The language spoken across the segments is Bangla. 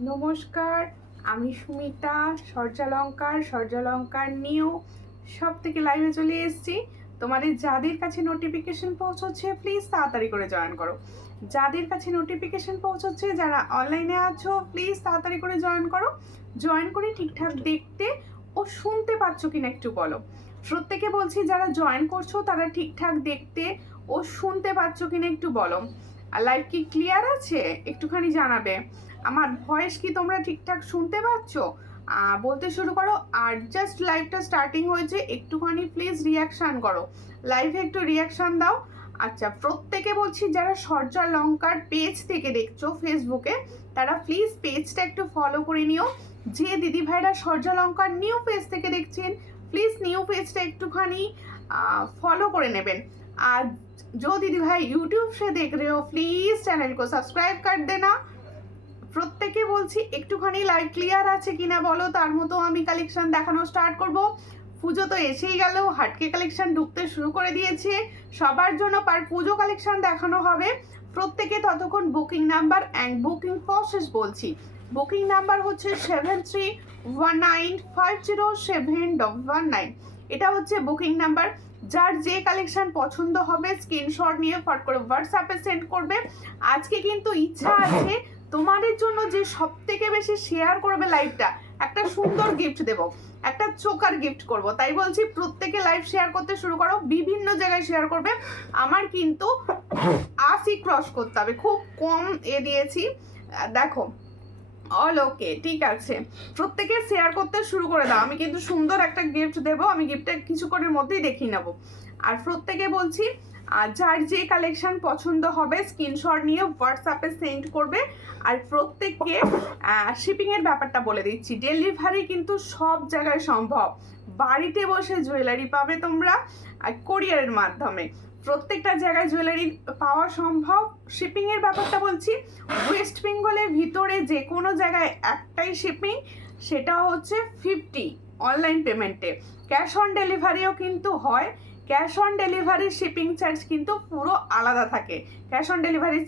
নমস্কার, আমি সুমিতা সর্যালঙ্কার নিউ সব থেকে লাইভে চলে এসেছি। তোমাদের যাদের কাছে নোটিফিকেশন পৌঁছচ্ছে প্লিজ তাড়াতাড়ি করে জয়েন করো। যাদের কাছে নোটিফিকেশন পৌঁছচ্ছে, যারা অনলাইনে আছো প্লিজ তাড়াতাড়ি করে জয়েন করো। জয়েন করে ঠিকঠাক দেখতে ও শুনতে পাচ্ছ কিনা একটু বলো। প্রত্যেকে বলছি যারা জয়েন করছো তারা ঠিকঠাক দেখতে ও শুনতে পাচ্ছ কিনা একটু বলো। আর লাইভ কি ক্লিয়ার আছে একটুখানি জানাবে। আমার ভয়েস কি তোমরা ঠিকঠাক শুনতে পাচ্ছ? বলতে শুরু করো। আর জাস্ট লাইভটা স্টার্টিং হয়েছে, একটুখানি প্লিজ রিয়াকশান করো, লাইভে একটু রিয়াকশান দাও। আচ্ছা, প্রত্যেকে বলছি যারা সর্যালঙ্কার পেজ থেকে দেখছো ফেসবুকে, তারা প্লিজ পেজটা একটু ফলো করে নিও। যে দিদি ভাইরা সর্যালঙ্কার নিউ পেজ থেকে দেখছেন প্লিজ নিউ পেজটা একটুখানি फॉलो করে নেবেন। আর जो दीदी भाई यूट्यूब से देख रहे हो प्लीज चैनल को सब्सक्राइब कर देना। প্রত্যেকে বলছি একটুখানি লাইভ ক্লিয়ার আছে কিনা বলো, তার মতো আমি কালেকশন দেখানো স্টার্ট করব। পুজো তো এসেই গেল, হাটকে কালেকশন ঢুকতে শুরু করে দিয়েছে, সবার জন্য পার পুজো কালেকশন দেখানো হবে। প্রত্যেকে ততক্ষণ booking number and booking process বলছি। বুকিং নাম্বার হচ্ছে 7319507119। এটা হচ্ছে বুকিং নাম্বার। যার যে কালেকশন পছন্দ হবে স্ক্রিনশট নিয়ে ফট করে হোয়াটসঅ্যাপে সেন্ড করবে। আজকে কিন্তু ইচ্ছা আছে তোমাদের জন্য যে সব থেকে বেশি শেয়ার করবে লাইভটা, একটা সুন্দর গিফট দেব, একটা চোকার গিফট করব। তাই বলছি প্রত্যেকে লাইভ শেয়ার করতে শুরু করো, বিভিন্ন জায়গায় শেয়ার করবে। আমার কিন্তু 80 ক্রস করতে হবে, খুব কম দিয়েছি। দেখো অল ওকে, ঠিক আছে, প্রত্যেকে শেয়ার করতে শুরু করে দাও। আমি কিন্তু সুন্দর একটা গিফট দেবো, আমি গিফটটা কিছুক্ষণের মধ্যেই দেখিয়ে নেবো। আর প্রত্যেকে বলছি যার যে কালেকশন পছন্দ হবে স্ক্রিনশট নিয়ে হোয়াটসঅ্যাপে সেন্ড করবে। আর প্রত্যেককে শিপিংয়ের ব্যাপারটা বলে দিচ্ছি, ডেলিভারি কিন্তু সব জায়গায় সম্ভব। বাড়িতে বসে জুয়েলারি পাবে তোমরা কোরিয়ারের মাধ্যমে, প্রত্যেকটা জায়গায় জুয়েলারি পাওয়া সম্ভব। শিপিংয়ের ব্যাপারটা বলছি, ওয়েস্ট বেঙ্গলের ভিতরে যে কোনো জায়গায় একটাই শিপিং, সেটা হচ্ছে 50 অনলাইন পেমেন্টে। ক্যাশ অন ডেলিভারিও কিন্তু হয়, cash on delivery shipping charge কিন্তু পুরো আলাদা থাকে। Cash on delivery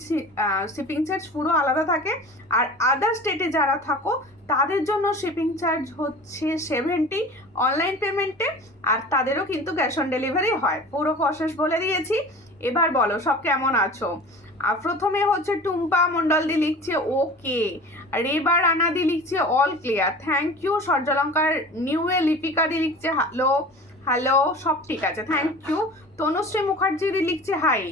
shipping charge পুরো আলাদা থাকে। আর আদার স্টেটে যারা থাকো তাদের জন্য শিপিং চার্জ হচ্ছে 70 অনলাইন পেমেন্টে, আর তাদেরও কিন্তু ক্যাশ অন ডেলিভারি হয়। পুরো প্রসেস বলে দিয়েছি। এবার বলো সব কেমন আছো। আর প্রথমে হচ্ছে টুম্পা মন্ডল দি লিখছে ওকে, আর এবার আনাদি লিখছে অল ক্লিয়ার, থ্যাংক ইউ। সর্যালঙ্কার নিউ এ লিপিকা দি লিখছে হ্যালো হ্যালো, সব ঠিক আছে, থ্যাংক ইউ। তনুশ্রী মুখার্জি লিখছে হাই।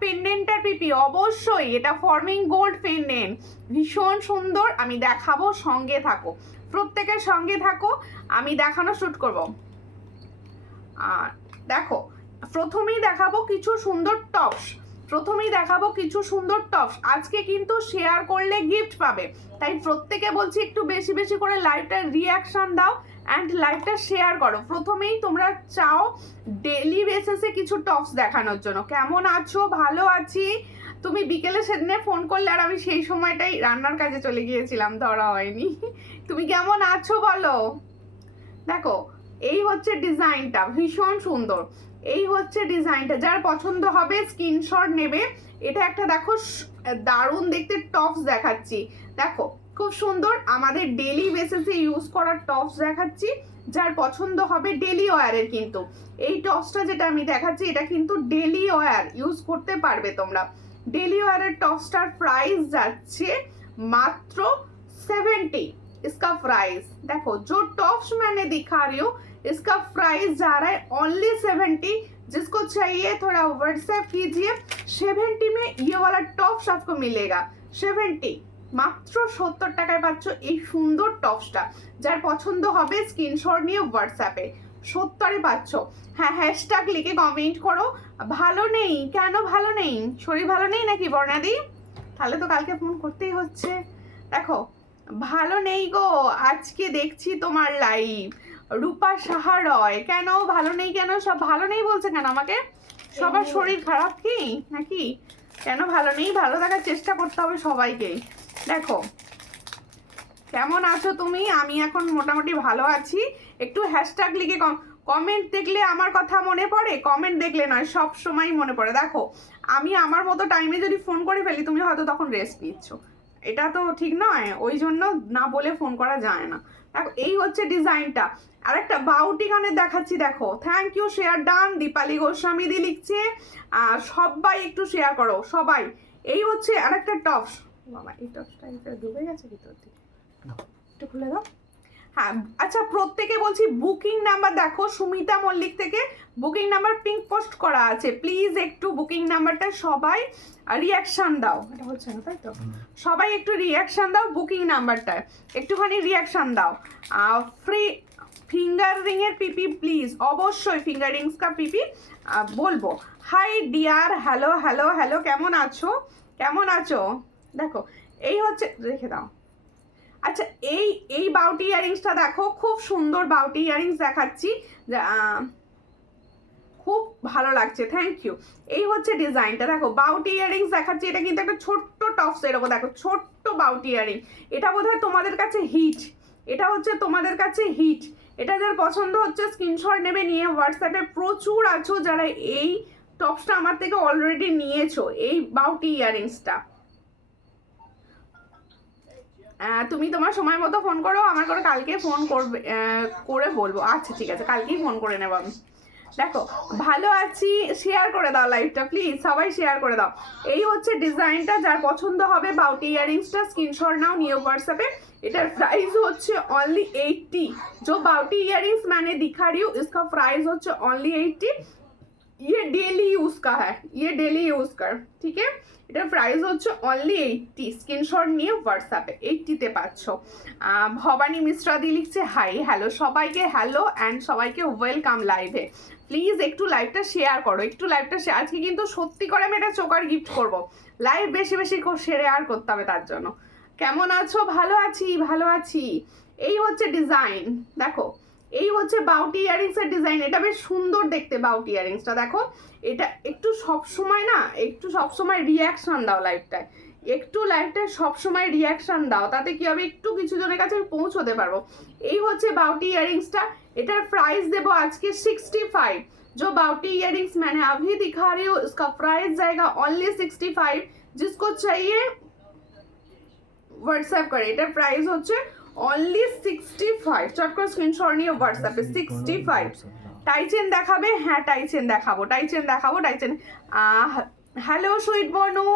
পেন্ডেন্টটার পিপি অবশ্যই, এটা ফর্মিং গোল্ড পেন্ডেন্ট, ভীষণ সুন্দর। আমি দেখাবো, সঙ্গে থাকো, প্রত্যেকের সঙ্গে থাকো, আমি দেখানো শুট করব। দেখো প্রথমেই দেখাবো কিছু সুন্দর টপস, আজকে কিন্তু শেয়ার করলে গিফট পাবে। তাই প্রত্যেকে বলছি একটু বেশি বেশি করে লাইভটা রিয়াকশন দাও অ্যান্ড লাইভটা শেয়ার করো। প্রথমেই তোমরা চাও ডেলি বেসিসে কিছু টপস দেখানোর জন্য। কেমন আছো? ভালো আছি। তুমি বিকেলে সেদিনে ফোন করলে আর আমি সেই সময়টাই রান্নার কাজে চলে গিয়েছিলাম, ধরা হয়নি। তুমি কেমন আছো বলো। দেখো এই হচ্ছে ডিজাইনটা, ভীষণ সুন্দর। এই হচ্ছে ডিজাইনটা, যার পছন্দ হবে স্ক্রিনশট নেবে। এটা একটা দেখো দারুণ দেখতে টপস দেখাচ্ছি, দেখো খুব সুন্দর, আমাদের ডেলি বেসিসে ইউজ করার টপস দেখাচ্ছি। যার পছন্দ হবে ডেলি ওয়্যারের, কিন্তু এই টপসটা যেটা আমি দেখাচ্ছি এটা কিন্তু ডেলি ওয়্যার ইউজ করতে পারবে তোমরা। ডেলি ওয়্যারের টপসটার প্রাইস যাচ্ছে মাত্র 70। इसका प्राइस देखो, जो टॉप्स मैंने दिखा रही हूँ इसका प्राइस जा रहा है ओनली 70। जिसको चाहिए थोड़ा व्हाट्सएप कीजिए। 70 में ये वाला टॉप्स आपको मिलेगा। 70 মাত্র 70 টাকায় পাচ্ছ এই সুন্দর টপসটা। যার পছন্দ হবে স্ক্রিনশট নিয়ে হোয়াটসঅ্যাপে 70-এ পাচ্ছ। হ্যাঁ, হ্যাশট্যাগ লিখে কমেন্ট করো। ভালো নেই কেন? ভালো নেই, শরীর ভালো নেই নাকি বর্ণাদি? তাহলে তো কালকে ফোন করতেই হচ্ছে। দেখো ভালো নেই গো, আজকে দেখছি তোমার লাইভ। রূপা সাহা রয়, কেন ভালো নেই? কেন সব ভালো নেই বলছে কেন আমাকে? সবার শরীর খারাপ কি নাকি? কেন ভালো নেই? ভালো থাকার চেষ্টা করতে হবে সবাইকে। দেখো কেমন আছো তুমি? আমি এখন মোটামুটি ভালো আছি। একটু হ্যাশট্যাগ লিখে কমেন্ট দেখলে আমার কথা মনে পড়ে, কমেন্ট দেখলে নয়, সব সময় মনে পড়ে। দেখো আমি আমার মতো টাইমে যদি ফোন করে ফেলি তুমি হয়তো তখন রেস্ট নিচ্ছ, এটা তো ঠিক নয়, ওই জন্য না বলে ফোন করা যায় না। দেখো এই হচ্ছে ডিজাইনটা। আরেকটা বাউটি গানের দেখাচ্ছি, দেখো। Thank you, share done. Dipali Goswami দি লিখছে, সবাই একটু শেয়ার করো সবাই। এই হচ্ছে আরেকটা টপস। বাবা এই টপসটা ডুবে গেছে ভিতর থেকে, একটু খুলে দাও। হ্যাঁ আচ্ছা, প্রত্যেকে বলছি বুকিং নাম্বার দেখো, সুমিতা মল্লিক থেকে বুকিং নাম্বার পিঙ্ক পোস্ট করা আছে, প্লিজ একটু বুকিং নাম্বারটা সবাই রিয়াকশান দাও। এটা হচ্ছে না তাই তো, সবাই একটু রিয়াকশান দাও বুকিং নাম্বারটায়, একটুখানি রিয়াকশান দাও। ফ্রি ফিঙ্গার রিং এর পিপি প্লিজ, অবশ্যই ফিঙ্গার রিংস কা পিপি বলবো। High deer, hello hello hello, কেমন আছো কেমন আছো? দেখো এই হচ্ছে, রেখে দাও। আচ্ছা এই এই বাউটি ইয়ারিংসটা দেখো, খুব সুন্দর বাউটি ইয়ারিংস দেখাচ্ছি, খুব ভালো লাগছে, থ্যাংক ইউ। এই হচ্ছে ডিজাইনটা, দেখো বাউটি ইয়ারিংস দেখাচ্ছি। এটা কিন্তু একটা ছোট্ট টপস, এরকম দেখো ছোট্ট বাউটি ইয়ারিং। এটা বোধহয় তোমাদের কাছে হিট, এটা হচ্ছে তোমাদের কাছে হিট। এটা যার পছন্দ হচ্ছে স্ক্রিনশট নেবে, নিয়ে হোয়াটসঅ্যাপে প্রচুর আছো যারা এই টপসটা আমার থেকে অলরেডি নিয়েছো, এই বাউটি ইয়ারিংসটা। তুমি তোমার সময় মতো ফোন করো, আমার করে কালকে ফোন করবে, করে বলবো। আচ্ছা ঠিক আছে, কালকেই ফোন করে নেব আমি। দেখো ভালো আছি, শেয়ার করে দাও লাইভটা প্লিজ, সবাই শেয়ার করে দাও। এই হচ্ছে ডিজাইনটা, যার পছন্দ হবে বাউটি ইয়ারিংসটা স্ক্রিনশট নাও, নিয়ে হোয়াটসঅ্যাপে। এটার প্রাইস হচ্ছে অনলি 80। जो बाउटी इयरिंग्स मैंने दिखा रही हूँ इसका प्राइस হচ্ছে অনলি 80। ये डेली यूज का है, ये डेली यूज कर, ठीक है। এটার প্রাইস হচ্ছে অনলি 80। স্ক্রিনশট নিয়ে হোয়াটসঅ্যাপে 80-তে পাচ্ছ। ভবানী মিশ্রাদি লিখছে হাই, হ্যালো সবাইকে, হ্যালো অ্যান্ড সবাইকে ওয়েলকাম লাইভে। প্লিজ একটু লাইভটা শেয়ার করো, একটু লাইভটা শেয়ার। আজকে কিন্তু সত্যি করে আমি একটা চোকার গিফট করব, লাইভ বেশি বেশি শেয়ার করতে হবে তার জন্য। কেমন আছো? ভালো আছি ভালো আছি। এই হচ্ছে ডিজাইন, দেখো এই হচ্ছে বাউটি ইয়ারিংসের ডিজাইন। এটা বেশ সুন্দর দেখতে বাউটি ইয়ারিংসটা, দেখো। এটা একটু সবসময় না, একটু সবসময় রিয়াকশন দাও লাইভটায়, একটু লাইভটায় সবসময় রিয়াকশন দাও, তাতে কি হবে একটু কিছু জনের কাছে আমি পৌঁছতে পারবো। এই হচ্ছে বাউটি ইয়ারিংসটা। এটার প্রাইস দেবো আজকে 65। जो बाउटी इयरिंग्स मैंने अभी दिखा रही हूँ इसका प्राइस जाएगा ओनली 65। जिसको चाहिए व्हाट्सएप करे। এটার প্রাইস হচ্ছে অনলি 65। চট করে স্ক্রিনশট নিয়ে হোয়াটসঅ্যাপে 65। টাইচেন দেখাবে? হ্যাঁ টাইচেন দেখাবো, টাইচেন দেখাবো, টাইচেন। হ্যালো সুইট বনু,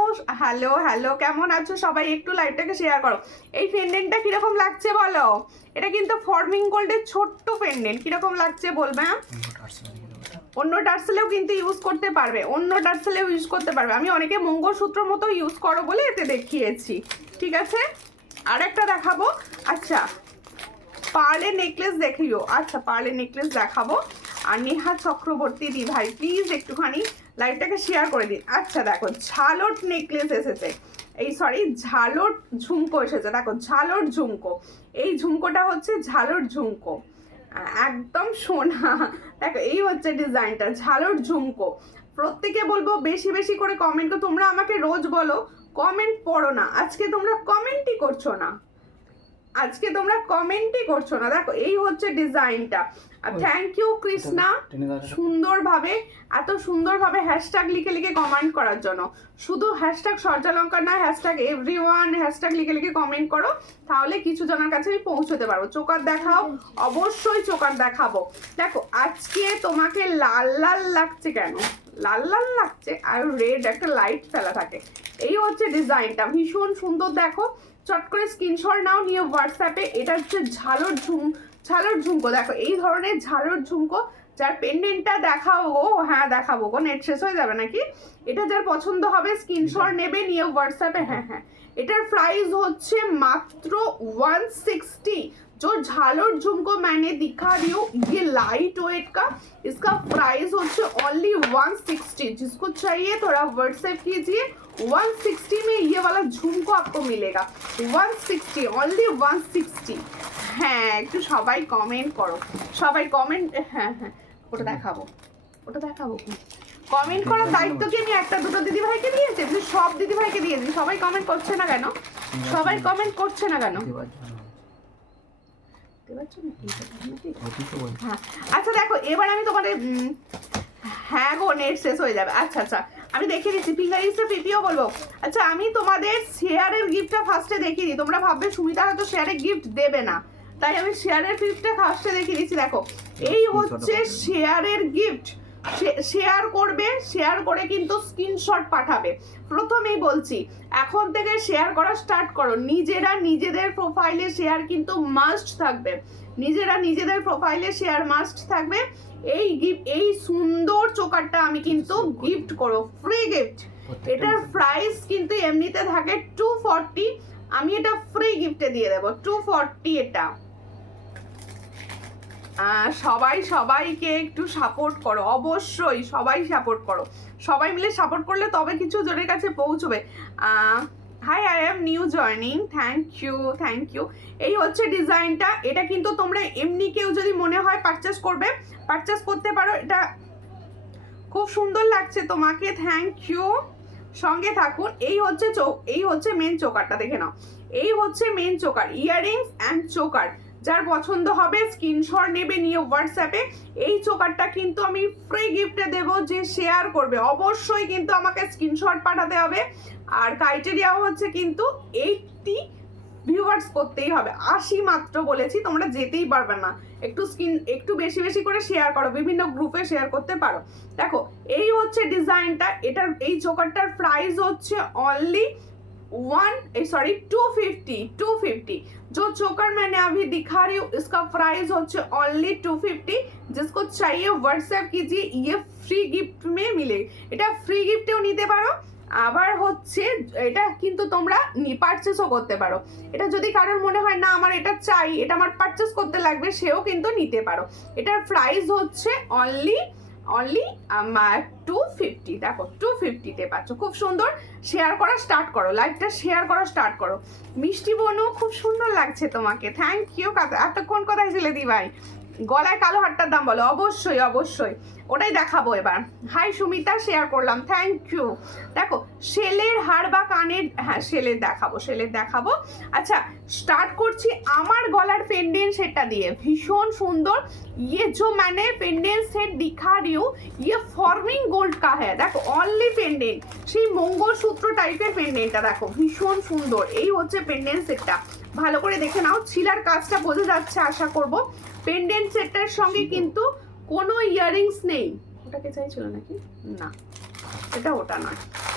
হ্যালো হ্যালো, কেমন আছো সবাই? একটু লাইভটাকে শেয়ার করো। এই পেন্ডেন্টটা কিরকম লাগছে বলো? এটা কিন্তু ফর্মিং গোল্ডের ছোট্ট পেন্ডেন্ট, কিরকম লাগছে বলবে? হ্যাঁ অন্য টার্সেলেও কিন্তু ইউজ করতে পারবে, অন্য টার্সেলেও ইউজ করতে পারবে। আমি অনেকে মঙ্গলসূত্র মতো ইউজ করো বলে এতে দেখিয়েছি, ঠিক আছে। আর একটা দেখাবো, আচ্ছা পার্লে নেকলেস দেখিও। আচ্ছা পার্লে নেকলেস দেখাবো। আর নেহা চক্রবর্তী দি ভাই প্লিজ একটুখানি লাইভটাকে শেয়ার করে দিন। আচ্ছা দেখো ঝালট নেকলেস এসেছে, এই সরি ঝালট ঝুমকো এসেছে, দেখো ঝালট ঝুমকো। এই ঝুমকোটা হচ্ছে ঝালট ঝুমকো, একদম সোনা। দেখো এই হচ্ছে ডিজাইনটা, ঝালট ঝুমকো। প্রত্যেকে বলবো বেশি বেশি করে কমেন্ট করো। তোমরা আমাকে রোজ বলো কমেন্ট পড়ো না, আজকে তোমরা কমেন্টই করছো না, আজকে তোমরা কমেন্টই করছো না। দেখো এই হচ্ছে ডিজাইনটা। থ্যাংক ইউ কৃষ্ণা, সুন্দরভাবে এত সুন্দরভাবে হ্যাশট্যাগ লিখে লিখে কমেন্ট করার জন্য। শুধু হ্যাশট্যাগ সর্যালঙ্কার না, হ্যাশট্যাগ এভরিওয়ান হ্যাশট্যাগ লিখে লিখে কমেন্ট করো, তাহলে কিছু জনের কাছে আমি পৌঁছতে পারবো। চোকার দেখাও, অবশ্যই চোকার দেখাবো। দেখো আজকে তোমাকে লাল লাল লাগছে কেন? লাল লাল লাগছে আর রেড একটা লাইট ফেলা থাকে। এই হচ্ছে ডিজাইনটা, ভীষণ সুন্দর। দেখো চট করে স্ক্রিনশট নাও, নিয়ে হোয়াটসঅ্যাপে। এটা হচ্ছে ঝালট ঝুমকো। দেখো এই ধরনের ঝালট ঝুমকো। যার পেন্ডেন্টটা দেখাও গো, হ্যাঁ দেখাবো গো, নেট শেষ হয়ে যাবে নাকি? এটা যার পছন্দ হবে স্ক্রিনশট নেবে, নিয়ে হোয়াটসঅ্যাপে। হ্যাঁ হ্যাঁ এটার প্রাইস হচ্ছে মাত্র 160। जो झालर झुमको मैंने दिखा रही हूँ ये लाइट वेट का, इसका प्राइस होচ্ছে ओनली 160। जिसको चाहिए थोड़ा व्हाट्सएप कीजिए। 160 में ये वाला झुमको आपको मिलेगा, 160 ओनली 160। হ্যাঁ একটু সবাই কমেন্ট করো, সবাই কমেন্ট। হ্যাঁ হ্যাঁ ওটা দেখাবো, ওটা দেখাবো। কমেন্ট করার দায়িত্ব কি আমি একটা দুটো দিদি ভাইকে দিয়েছি? সব দিদি ভাইকে দিয়েছি। সবাই কমেন্ট করছে না কেন? সবাই কমেন্ট করছে না কেন? আচ্ছা দেখো এবার আমি তোমাদের, হ্যাঁ গো নেট শেষ হয়ে যাবে। আচ্ছা আচ্ছা আমি দেখিয়ে দিচ্ছি, ফিঙ্গারিংসে পিপিও বলবো। আচ্ছা আমি তোমাদের শেয়ারের গিফটটা ফার্স্টে দেখিয়ে দিই, তোমরা ভাববে সুমিতা হয়তো শেয়ারের গিফট দেবে না, তাই আমি শেয়ারের গিফটটা ফার্স্টে দেখিয়ে দিচ্ছি। দেখো এই হচ্ছে শেয়ারের গিফট, শেয়ার করবে, শেয়ার করে কিন্তু স্ক্রিনশট পাঠাবে। প্রথমেই বলছি এখন থেকে শেয়ার করা স্টার্ট করো, নিজেরা নিজেদের প্রোফাইলে শেয়ার কিন্তু মাস্ট থাকবে, নিজেরা নিজেদের প্রোফাইলে শেয়ার মাস্ট থাকবে। এই গিফট, এই সুন্দর চোকারটা আমি কিন্তু গিফট করো, ফ্রি গিফট। এটার প্রাইস কিন্তু এমনিতে থাকে 240, আমি এটা ফ্রি গিফটে দিয়ে দেবো 240 এটা। সবাই সবাইকে একটু সাপোর্ট করো, অবশ্যই সবাই সাপোর্ট করো, সবাই মিলে সাপোর্ট করলে তবে কিছু জনের কাছে পৌঁছবে। Hi, I am new joining, thank you thank you. এই হচ্ছে ডিজাইনটা, এটা কিন্তু তোমরা এমনি কেউ যদি মনে হয় পারচেস করবে, পারচেস করতে পারো। এটা খুব সুন্দর লাগছে তোমাকে, থ্যাংক ইউ, সঙ্গে থাকুন। এই হচ্ছে এই হচ্ছে মেন চোকারটা, দেখে নাও, এই হচ্ছে main choker, earrings and choker. যার পছন্দ হবে স্ক্রিনশট নেবে নিয়ে হোয়াটসঅ্যাপে। এই চোকারটা কিন্তু আমি ফ্রি গিফটে দেব, যে শেয়ার করবে অবশ্যই কিন্তু আমাকে স্ক্রিনশট পাঠাতে হবে। আর ক্রাইটেরিয়া হচ্ছে কিন্তু 80 ভিউয়ার্স করতেই হবে, 80 মাত্র বলেছি, তোমরা যেতেই পারবে না, একটু বেশি বেশি করে শেয়ার করো, বিভিন্ন গ্রুপে শেয়ার করতে পারো। দেখো এই হচ্ছে ডিজাইনটা, এটার এই চোকারটার প্রাইস হচ্ছে অনলি 250। जो चोकर मैंने अभी दिखा रही हूँ इसका प्राइस होচ্ছে ओनली 250। जिसको चाहिए व्हाट्सएप कीजिए, ये फ्री गिफ्ट में मिले, এটা ফ্রি গিফটেও নিতে পারো। আবার হচ্ছে এটা কিন্তু তোমরা পারচেসও করতে পারো। এটা যদি কারোর মনে হয় না আমার এটা চাই, এটা আমার পারচেস করতে লাগবে, সেও কিন্তু নিতে পারো। এটার প্রাইস হচ্ছে অনলি 250। দেখো 250-তে পাচ্ছ, খুব সুন্দর। শেয়ার করা স্টার্ট করো, লাইভটা শেয়ার করা স্টার্ট করো। মিষ্টি বনু খুব সুন্দর লাগছে তোমাকে, থ্যাংক ইউ। এতক্ষণ কোথায় ছিলে দি ভাই? গলায় কালো হারটার দাম বলো, অবশ্যই অবশ্যই ওটাই দেখাবো এবার। হাই সুমিতা, শেয়ার করলাম, থ্যাংক ইউ। দেখো শেলের হার বা কানের, হ্যাঁ শেলের দেখাবো। আচ্ছা স্টার্ট করছি আমার গলার পেন্ডেন্ট সেটটা দিয়ে, ভীষণ সুন্দর। ये जो मैंने पेंडेंट सेट दिखा रही हूँ ये फॉर्मिंग गोल्ड का है। দেখো অনলি পেন্ডেন্ট, সেই মঙ্গলসূত্র টাইপের পেন্ডেন্টটা দেখো, ভীষণ সুন্দর। এই হচ্ছে পেন্ডেন্ট সেটটা, ভালো করে দেখে নাও, ছিলার কাজটা বোঝা যাচ্ছে আশা করব। পেন্ডেন্ট সেটটার সঙ্গে কিন্তু কোনো ইয়াররিংস নেই। ওটাকে চাইছিল নাকি? না, এটা ওটা না।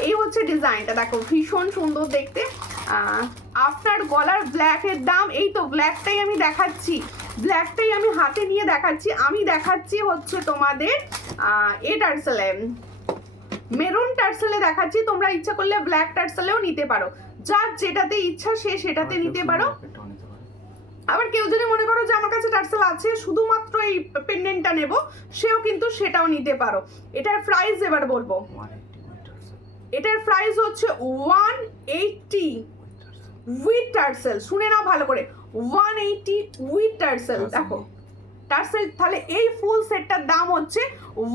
এই হচ্ছে ডিজাইনটা, দেখো ভীষণ সুন্দর দেখতে। আপনার গলার ব্ল্যাকের দাম, এই তো ব্ল্যাকটাই আমি দেখাচ্ছি, ব্ল্যাকটাই আমি হাতে নিয়ে দেখাচ্ছি। আমি দেখাচ্ছি হচ্ছে তোমাদের এ টার্সেলে, মেরুন টার্সেলে দেখাচ্ছি। তোমরা ইচ্ছা করলে ব্ল্যাক টার্সেলেও নিতে পারো, যার যেটাতে ইচ্ছা সে সেটাতে নিতে পারো। আবার কেউ যদি মনে করো যে আমার কাছে টার্সেল আছে শুধুমাত্র এই পেন্ডেন্টটা নেব, সেও কিন্তু সেটাও নিতে পারো। এটার প্রাইস এবার বলবো, এটার প্রাইস হচ্ছে 180 উইথ টার্সেল। শুনে নাও ভালো করে, 180 উইথ টার্সেল। দেখো টার্সেল, তাহলে এই ফুল সেটটার দাম হচ্ছে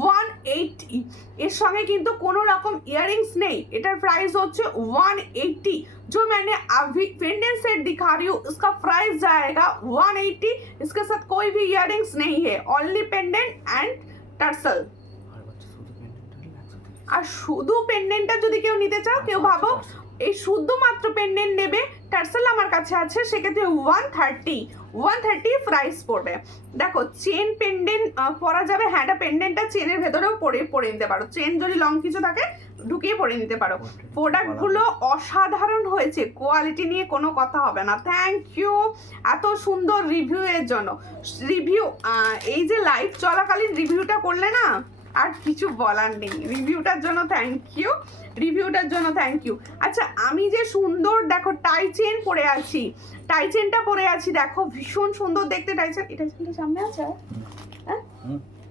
180। এর সঙ্গে কিন্তু কোনো রকম ইয়াররিংস নেই, এটার প্রাইস হচ্ছে 180। जो मैंने अभी पेंडेंट सेट दिखा रही हूँ उसका प्राइस जाएगा 180। इसके साथ कोई भी इयररिंग्स नहीं है, ओनली पेंडेंट एंड টার্সেল। আর শুধু পেন্ডেন্টটা যদি কেউ নিতে চাও, কেউ ভাবো এই শুধুমাত্র পেন্ডেন্ট নেবে, টার্সেল আমার কাছে আছে, সেক্ষেত্রে 130 প্রাইস পড়বে। দেখো চেন পেন্ডেন্ট পরা যাবে, হ্যাঁ এটা পেন্ডেন্টটা চেনের ভেতরেও পরে নিতে পারো, চেন যদি লং কিছু থাকে ঢুকিয়ে পরে নিতে পারো। প্রোডাক্টগুলো অসাধারণ হয়েছে, কোয়ালিটি নিয়ে কোনো কথা হবে না। থ্যাংক ইউ এত সুন্দর রিভিউ এর জন্য। রিভিউ এই যে লাইভ চলাকালীন রিভিউটা করলে না, আর কিছু বলার নেই, রিভিউটার জন্য থ্যাংক ইউ, রিভিউটার জন্য থ্যাংক ইউ। আচ্ছা আমি যে সুন্দর দেখো টাই চেন পরে আছি, টাই চেনটা পরে আছি, দেখো ভীষণ সুন্দর দেখতে টাই চেন। এটা চেনটা সামনে আছে, হ্যাঁ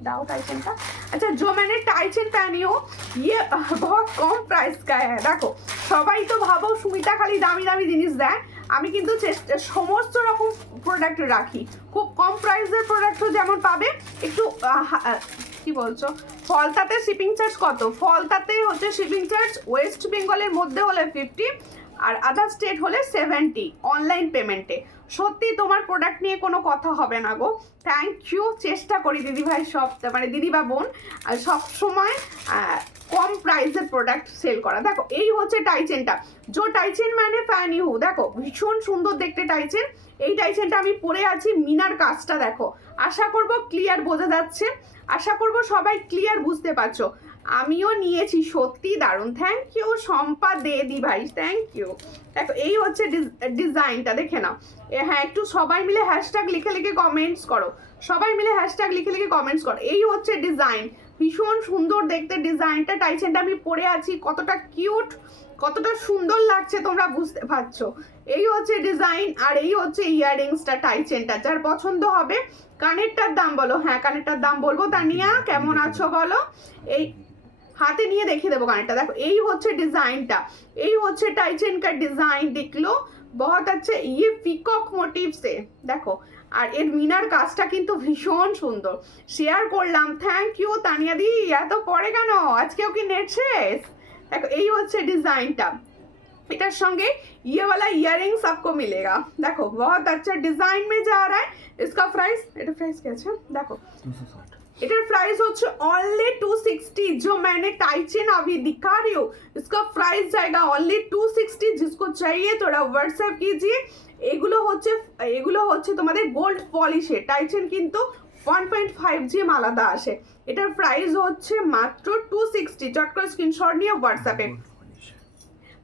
दाओ टाई चेन का। अच्छा जो मैंने टाई चेन पहनी हो ये बहुत कम प्राइस का है। देखो সবাই তো ভাবো সুমিতা খালি দামি দামি জিনিস দেয়, আমি কিন্তু সমস্ত রকম প্রোডাক্ট রাখি, খুব কম প্রাইসের প্রোডাক্টও যেমন পাবে। একটু কি বলছো, ফলতাতে শিপিং চার্জ কত? ফলতাতে হচ্ছে শিপিং চার্জ ওয়েস্ট বেঙ্গলের মধ্যে হলে 50, আর আদার স্টেট হলে 70 অনলাইন পেমেন্টে। সত্যি তোমার প্রোডাক্ট নিয়ে কোনো কথা হবে না গো। Thank you. চেষ্টা করি দিদিভাই সব, মানে দিদি বা বোন সব সময় কম প্রাইসের প্রোডাক্ট সেল করা। দেখো এই হচ্ছে টাইচেনটা, জো টাইচেন মানে ফ্যান ইউ, দেখো ভীষণ সুন্দর দেখতে টাইচেন। এই টাইচেনটা আমি পরে আছি, মিনার কাজটা দেখো, আশা করব ক্লিয়ার বোঝা যাচ্ছে, আশা করব সবাই ক্লিয়ার বুঝতে পারছো। আমিও নিয়েছি, সত্যি দারুণ। থ্যাংক ইউ শম্পা দি ভাই, থ্যাংক ইউ। দেখো এই হচ্ছে ডিজাইনটা, দেখে নাও। হ্যাঁ একটু সবাই মিলে হ্যাশট্যাগ লিখে লিখে কমেন্টস করো, সবাই মিলে হ্যাশট্যাগ লিখে লিখে কমেন্টস করো। এই হচ্ছে ডিজাইন, ভীষণ সুন্দর দেখতে ডিজাইনটা। টাইচেনটা আমি পরে আছি, কতটা কিউট, কতটা সুন্দর লাগছে তোমরা বুঝতে পারছো। এই হচ্ছে ডিজাইন, আর এই হচ্ছে ইয়াররিংসটা টাইচেনটা। যার পছন্দ হবে। কানেরটার দাম বলো। হ্যাঁ কানেরটার দাম বলবো। তানিয়া কেমন আছো বলো। এই হাতে নিয়ে দেখিয়ে দেবো কানেরটা। দেখো এই হচ্ছে ডিজাইনটা, এই হচ্ছে টাইচেন কা ডিজাইন। দেখলো বহুত আচ্ছা, ইয়ে পিকক মোটিভ সে দেখো। আর এর মিনার কাজটা কিন্তু ভীষণ সুন্দর, শেয়ার করলাম। থ্যাংক ইউ তানিয়া দি। এত পরে কেন, আজকেও কি নেট শেষ? দেখো এই হচ্ছে ডিজাইনটা, এটার সঙ্গে ये वाला इयररिंग्स आपको मिलेगा। देखो बहुत अच्छा डिजाइन में जा रहा है। इसका प्राइस, এটা প্রাইস কি আছে দেখো, इधर प्राइस হচ্ছে only 260। जो मैंने टाइचेन अभी दिखा रही हूँ इसका प्राइस जाएगा only 260। जिसको चाहिए थोड़ा व्हाट्सएप कीजिए। এগুলো হচ্ছে তোমাদের গোল্ড পলিশের টাইচেন, কিন্তু 1.5 জিএম আলাদা আসে। এটার প্রাইস হচ্ছে মাত্র 260। চট করে স্ক্রিনশট নিয়ে হোয়াটসঅ্যাপে।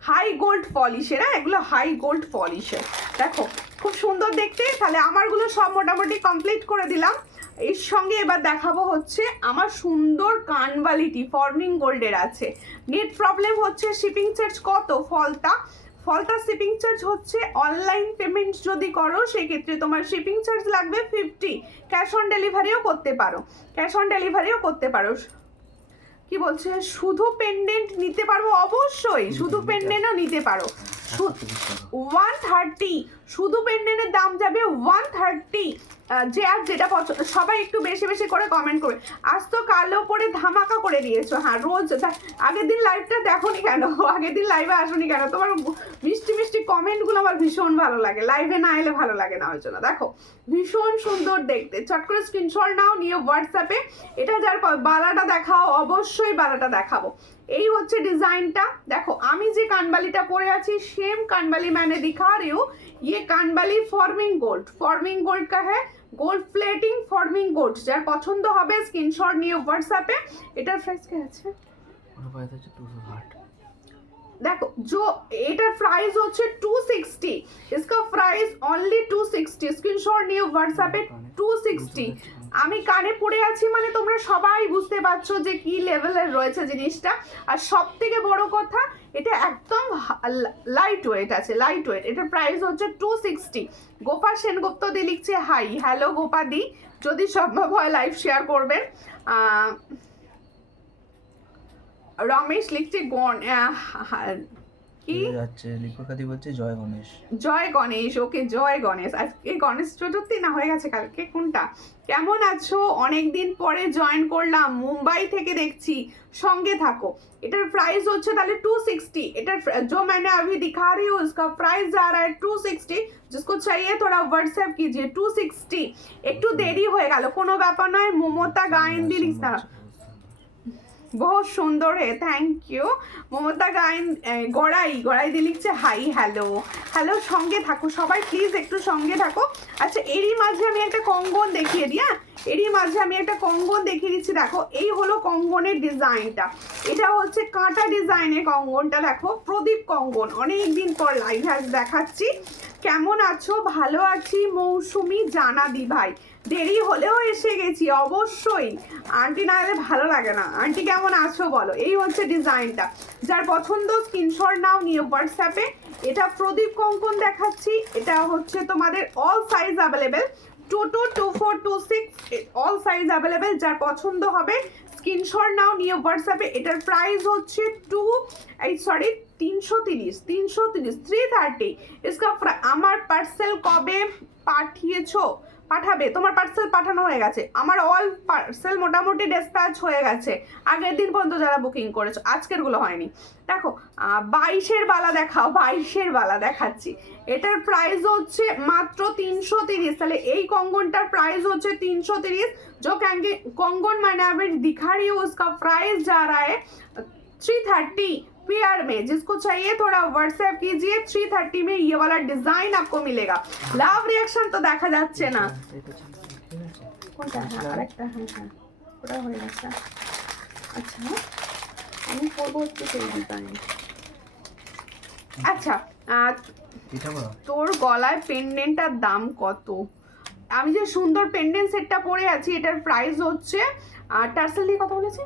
হাই গোল্ড পলিশের, এগুলো হাই গোল্ড পলিশের। দেখো খুব সুন্দর দেখতে। তাহলে আমারগুলো সব মোটামুটি কমপ্লিট করে দিলাম। এর সঙ্গে এবার দেখাবো হচ্ছে আমার সুন্দর কানবালিটি, ফর্মিং গোল্ডের আছে। নেট প্রবলেম হচ্ছে, শিপিং চার্জ কত ফলতা শিপিং চার্জ হচ্ছে, অনলাইন পেমেন্ট যদি করো সেক্ষেত্রে তোমার শিপিং চার্জ লাগবে 50। ক্যাশ অন ডেলিভারিও করতে পারো। কি বলছে, শুধু পেন্ডেন্ট নিতে পারবো? অবশ্যই শুধু পেন্ডেন্টও নিতে পারো। 130 শুধু পেন্ডেন্টের দাম যাবে 130। যে আর যেটা পছন্দ, সবাই একটু বেশি বেশি করে কমেন্ট করবে। আজ তো কালো পরে ধামাকা করে দিয়েছো। হ্যাঁ রোজ, আগের দিন লাইভটা দেখোনি কেন, আগের দিন লাইভে আসোনি কেন? তোমার মিষ্টি মিষ্টি কমেন্টগুলো আমার ভীষণ ভালো লাগে, লাইভে না এলে ভালো লাগে না ওই জন্য। দেখো ভীষণ সুন্দর দেখতে, চট করে স্ক্রিনশট নাও, নিয়ে হোয়াটসঅ্যাপে। এটা যার বালাটা দেখাও, অবশ্যই বালাটা দেখাবো। এই হচ্ছে ডিজাইনটা। দেখো আমি যে কানবালিটা পরে আছি সেম কানবালি मैंने दिखा रही हूँ। ये कानबाली फॉर्मिंग गोल्ड का है, গোল্ড প্লেটিং ফর্মিং গোল্ড। যার পছন্দ হবে স্ক্রিনশট নিয়ে হোয়াটসঅ্যাপে। এটার প্রাইস কি আছে? দেখো जो এটার প্রাইস হচ্ছে 260। इसका प्राइस ओनली 260। স্ক্রিনশট নিয়ে হোয়াটসঅ্যাপে 260। আমি কানে পড়ে আছি মানে তোমরা সবাই বুঝতে পারছো যে কি লেভেলের রয়েছে জিনিসটা। আর সব থেকে বড় কথা এটা একদম লাইট ওয়েট আছে, লাইট ওয়েট। এটার প্রাইস হচ্ছে 260। গোপা সেনগুপ্ত দি লিখছে হাই, হ্যালো গোপা দি, যদি সম্ভব হয় লাইভ শেয়ার করবেন। রমেশ লিখছে কি যাচ্ছে, লিপকাদি বলছে জয় গণেশ। ওকে জয় গণেশ। আজকে গণেশ চতুর্থী না হয়ে গেছে কালকে, কোনটা? কেমন আছো? অনেকদিন পরে জয়েন করলাম, মুম্বাই থেকে দেখছি, সঙ্গে থাকো। এটার প্রাইস হচ্ছে তাহলে 260। এটার जो मैंने अभी दिखा रही हूँ इसका प्राइस जा रहा है 260। जिसको चाहिए थोड़ा व्हाट्सएप कीजिए। 260। একটু দেরি হয়ে গেল, কোনো ব্যাপার নয়। মমতা গায়েন্দি লিখছে, बहुत সুন্দর হে, থ্যাংক ইউ মমতা গায়েন। গড়াই দি লিখছে হাই, হ্যালো সঙ্গে থাকো সবাই, প্লিজ একটু সঙ্গে থাকো। আচ্ছা এরই মাঝে আমি একটা কঙ্গন দেখিয়ে দিই। দিচ্ছি। দেখো এই হলো কঙ্গনের ডিজাইনটা। এটা হচ্ছে কাঁটা ডিজাইনের কঙ্গনটা। দেখো প্রদীপ কঙ্গন, অনেকদিন পর লাইভ দেখাচ্ছি। কেমন আছো? ভালো আছি মৌসুমি জানাদি ভাই, দেরি হলেও এসে গেছি। অবশ্যই আন্টি না এলে ভালো লাগে না। আন্টি কেমন আছো বলো। এই হচ্ছে ডিজাইনটা, যার পছন্দ স্ক্রিনশট নাও, নিয়ে হোয়াটসঅ্যাপে। এটা প্রদীপ কঙ্কন দেখাচ্ছি। এটা হচ্ছে তোমাদের all size available, 22, 24, 26 all size available. যার পছন্দ হবে স্ক্রিনশট নাও, নিয়ে হোয়াটসঅ্যাপে। এটার প্রাইস হচ্ছে 330। इसका আমার পার্সেল কবে পাঠিয়েছো? পাঠাবে, তোমার পার্সেল পাঠানো হয়ে গেছে, আমার অল পার্সেল মোটামুটি ডিসপ্যাচ হয়ে গেছে আগের দিন পর্যন্ত যারা বুকিং করেছো, আজকের গুলো হয়নি। দেখো 22-এর বালা দেখাও, 22-এর বালা দেখাচ্ছি, এটার প্রাইস হচ্ছে মাত্র 330। তাহলে এই কঙ্গনটার প্রাইস হচ্ছে 330। जो कंगन मैंने अभी दिखा रही हूँ उसका प्राइस जा रहा है 330 पेयर में। जिसको चाहिए थोड़ा व्हाट्सएप कीजिए, 330 में ये वाला डिजाइन आपको मिलेगा। लाभ रिएक्शन तो देखा যাচ্ছে না, কোনটা? হ্যাঁ আরেকটা, হ্যাঁ হ্যাঁ ওটা হয়ে গেছে। আচ্ছা আমি পরবো হচ্ছে সেই ডিজাইন। আচ্ছা তোর গলায় পেন্ডেন্টটার দাম কত? আমি যে সুন্দর পেন্ডেন্ট সেটটা পরে আছি এটার প্রাইস হচ্ছে টার্সেল দিয়ে কথা বলেছি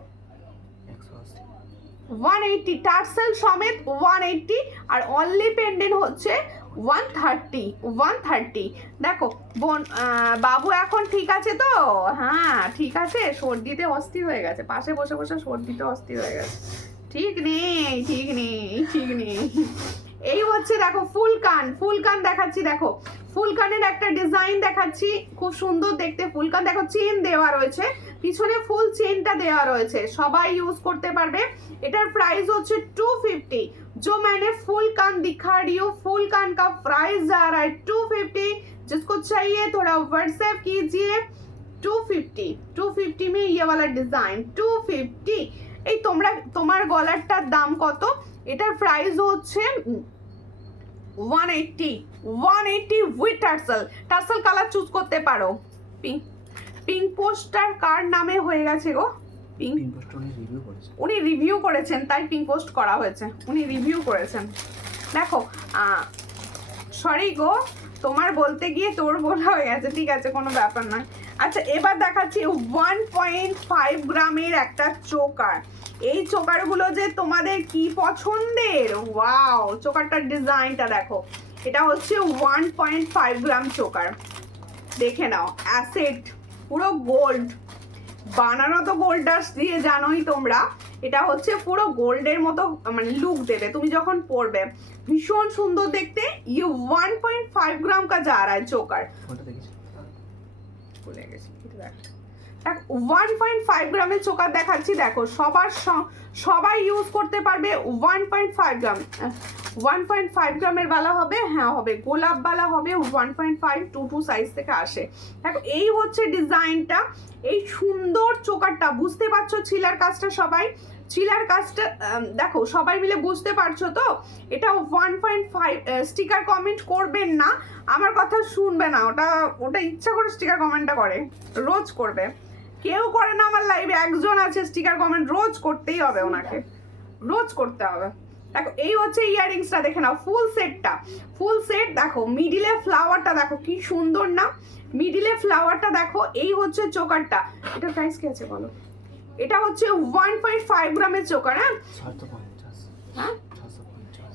180, টার্সেল সমেত 180, আর অনলি পেন্ডেন্ট হচ্ছে 130। দেখো বোন বাবু এখন ঠিক আছে তো? হ্যাঁ ঠিক আছে, সর্দিতে অস্থির হয়ে গেছে, পাশে বসে বসে সর্দিতে অস্থির হয়ে গেছে। ঠিক নেই ঠিক নেই ঠিক নেই। এই হচ্ছে দেখো ফুল কান দেখাচ্ছি, দেখো ফুল কানের একটা ডিজাইন দেখাচ্ছি, খুব সুন্দর দেখতে ফুল কান। দেখো চেন দেওয়া রয়েছে, পিছনে ফুল চেনটা দেওয়া রয়েছে, সবাই ইউজ করতে পারবে। এটার প্রাইস হচ্ছে 250। जो मैंने फुल कान दिखा रही हूँ, फुल कान का प्राइस जा रहा है 250। जिसको चाहिए थोड़ा व्हाट्सएप कीजिए। 250 में ये वाला डिजाइन 250। এই তোমার গলারটার দাম কত? এটার প্রাইস হচ্ছে 180 উইথ টার্সেল কালার চুজ করতে পারো। পিঙ্ক পোস্টার কার নামে হয়ে গেছে গো? উনি রিভিউ করেছেন তাই পিঙ্ক পোস্ট করা হয়েছে, উনি রিভিউ করেছেন। দেখো সরি গো, তোমার বলতে গিয়ে তোর বলা হয়ে গেছে, ঠিক আছে কোনো ব্যাপার নয়। আচ্ছা এবার দেখাচ্ছি 1.5 গ্রামের একটা চোকার। এই চোকারগুলো যে তোমাদের কি পছন্দের, ওয়াও চোকারটার ডিজাইনটা দেখো, এটা হচ্ছে 1.5 গ্রাম চোকার, দেখে নাও অ্যাসেট পুরো গোল্ড বানানো, তো গোল্ড ডাস্ট দিয়ে জানোই তোমরা, এটা হচ্ছে পুরো গোল্ডের মতো মানে লুক দেবে তুমি যখন পরবে, ভীষণ সুন্দর দেখতে। ये 1.5 ग्राम का जा रहा है चोकर, ভুলে গেছি 1.5 গ্রামের চোকার দেখাচ্ছি। দেখো সবাই ইউজ করতে পারবে। 1.5 গ্রাম 1.5 গ্রামের বালা হবে, হ্যাঁ হবে গোলাপ বালা হবে 1.5 2 সাইজ থেকে আসে। দেখো এই হচ্ছে ডিজাইনটা, এই সুন্দর চোকারটা বুঝতে পারছো, ছিলার কাজটা সবাই চিলার কাজটা দেখো সবাই মিলে বুঝতে পারছো তো? এটা 1.5 স্টিকার কমেন্ট করবেন না, আমার কথা শুনবে না, ওটা ইচ্ছা করে স্টিকার কমেন্টটা করে, রোজ করবে, কেউ করে না আমার লাইভে, একজন আছে স্টিকার কমেন্ট, রোজ করতেই হবে ওনাকে, রোজ করতে হবে। দেখো এই হচ্ছে ইয়াররিংসটা দেখে নাও, ফুল সেট দেখো, মিডিলে ফ্লাওয়ারটা দেখো কি সুন্দর না, মিডিলে ফ্লাওয়ারটা দেখো। এই হচ্ছে চোকারটা, এটা প্রাইস কি আছে বলো? এটা হচ্ছে 1.5 গ্রামের চোকার। হ্যাঁ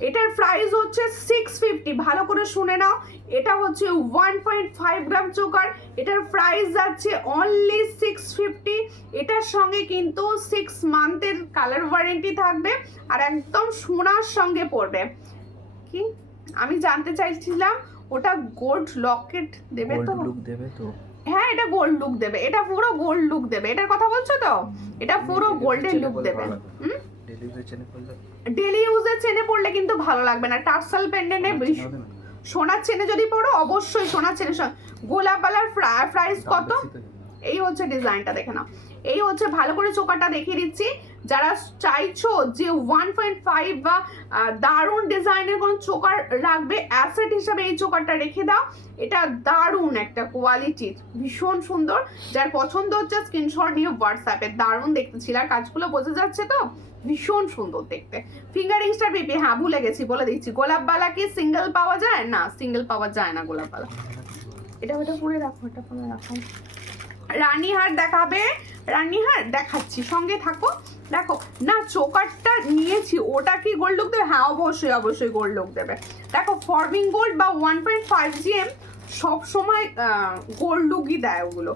এটার প্রাইস হচ্ছে 650, ভালো করে শুনে নাও, এটা হচ্ছে 1.5 গ্রাম চোকার, এটার প্রাইস যাচ্ছে অনলি 650। এটার সঙ্গে কিন্তু 6 মান্থের কালার ওয়ারেন্টি থাকবে, আর একদম সোনার সঙ্গে পড়বে। কি আমি জানতে চাইছিলাম ওটা গোল্ড লকেট দেবে তো? হ্যাঁ এটা গোল্ড লুক দেবে, এটা পুরো গোল্ড লুক দেবে, এটার কথা বলছো তো? এটা পুরো গোল্ডেন লুক দেবে। ডেলি ইউজের চেনে পড়লে কিন্তু ভালো লাগবে না, টার্সাল পেন্ডেন্টে সোনার চেনে যদি পড়ো অবশ্যই সোনার চেনে। গোলাপ বালার প্রাইস কত? এই হচ্ছে ডিজাইনটা দেখে নাও, এই হচ্ছে ভালো করে চোকারটা দেখিয়ে দিচ্ছি। যারা চাইছো যে 1.5 বা দারুণ ডিজাইনের কোন চোকার রাখবে, অ্যাসেট হিসাবে এই চোকারটা রেখে দাও, এটা দারুণ একটা কোয়ালিটির, ভীষণ সুন্দর। যার পছন্দ হচ্ছে স্ক্রিনশট নিয়ে হোয়াটসঅ্যাপে, দারুণ দেখতে ছিল, আর কাজগুলো বোঝা যাচ্ছে তো, ভীষণ সুন্দর দেখতে। ফিঙ্গারিংসটা বেবি হ্যাঁ ভুলে গেছি, বলে দিচ্ছি, গোলাপ বালা কি সিঙ্গেল পাওয়া যায় না? সিঙ্গেল পাওয়া যায় না গোলাপ বালা। এটা পরে রাখো, এটা পরে রাখো। রানীহার দেখাবে, রানীহার দেখাচ্ছি, সঙ্গে থাকো। দেখো না চোকারটা নিয়েছি, ওটা কি গোল্ড লুক দেবে? হ্যাঁ অবশ্যই গোল্ড লুক দেবে। দেখো ফর্মিং গোল্ড বা 1.5 GM সব সময় গোল্ড লুকই দেয়, ওগুলো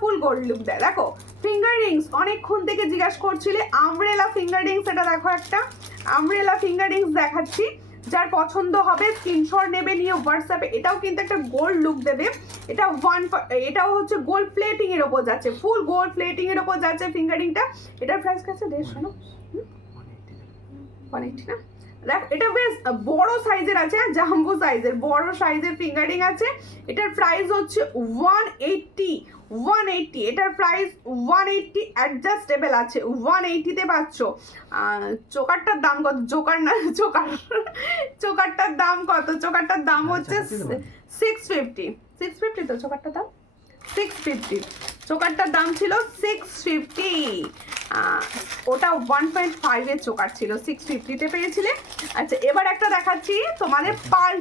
ফুল গোল্ড লুক দেয়। দেখো ফিঙ্গার রিংস অনেকক্ষণ থেকে জিজ্ঞাসা করছিলে, আমব্রেলা ফিঙ্গার রিংস, এটা দেখো একটা আমব্রেলা ফিঙ্গার রিংস দেখাচ্ছি। যার পছন্দ হবে স্ক্রিনশট নেবে, নিয়ে হোয়াটসঅ্যাপে। এটাও কিন্তু একটা গোল্ড লুক দেবে, এটাও হচ্ছে গোল্ড প্লেটিং এর ওপর যাচ্ছে, ফুল গোল্ড প্লেটিং এর ওপর যাচ্ছে ফিঙ্গারিংটা। এটার প্রাইস কাছে 150 না 180 না। দেখ এটা বেশ বড় সাইজের আছে, জাম্বো সাইজের, বড় সাইজের ফিঙ্গারিং আছে। এটার প্রাইস হচ্ছে 180, এটার প্রাইস 180, অ্যাডজাস্টেবল আছে, 180-তে পাচ্ছ। চোকারটার দাম কত? চোকারটার দাম কত? চোকারটার দাম হচ্ছে 650 তো চোকারটার দাম 650, চোকারটার দাম ছিল 650। ওটা 1.5-এর চোকার ছিল, 650-তে পেয়েছিলে। আচ্ছা এবার একটা দেখাচ্ছি তোমাদের পার্ল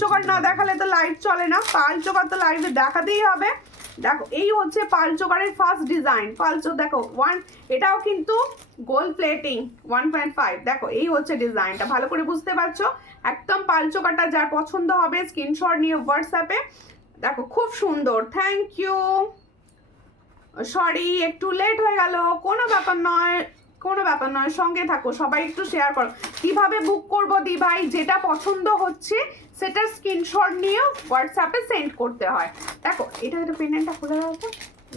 চোকার না দেখালে তো লাইভ চলে না, পার্ল চোকার তো লাইভে দেখাতেই হবে। দেখো এই হচ্ছে পার্ল চোকারের ফার্স্ট ডিজাইন, দেখো এটাও কিন্তু গোল্ড প্লেটিং 1.5। দেখো এই হচ্ছে ডিজাইনটা, ভালো করে বুঝতে পারছো। একদম পার্ল চোকারটা যার পছন্দ হবে স্ক্রিনশট নিয়ে হোয়াটসঅ্যাপে। দেখো খুব সুন্দর, থ্যাংক ইউ। সরি একটু লেট হয়ে গেল, কোনো ব্যাপার নয়, সঙ্গে থাকো, সবাই একটু শেয়ার করো। কিভাবে বুক করবো দি ভাই? যেটা পছন্দ হচ্ছে সেটার স্ক্রিনশট নিয়ে হোয়াটসঅ্যাপে সেন্ড করতে হয়। দেখো এটা পেন্ডেন্টটা খুলে দাও তো,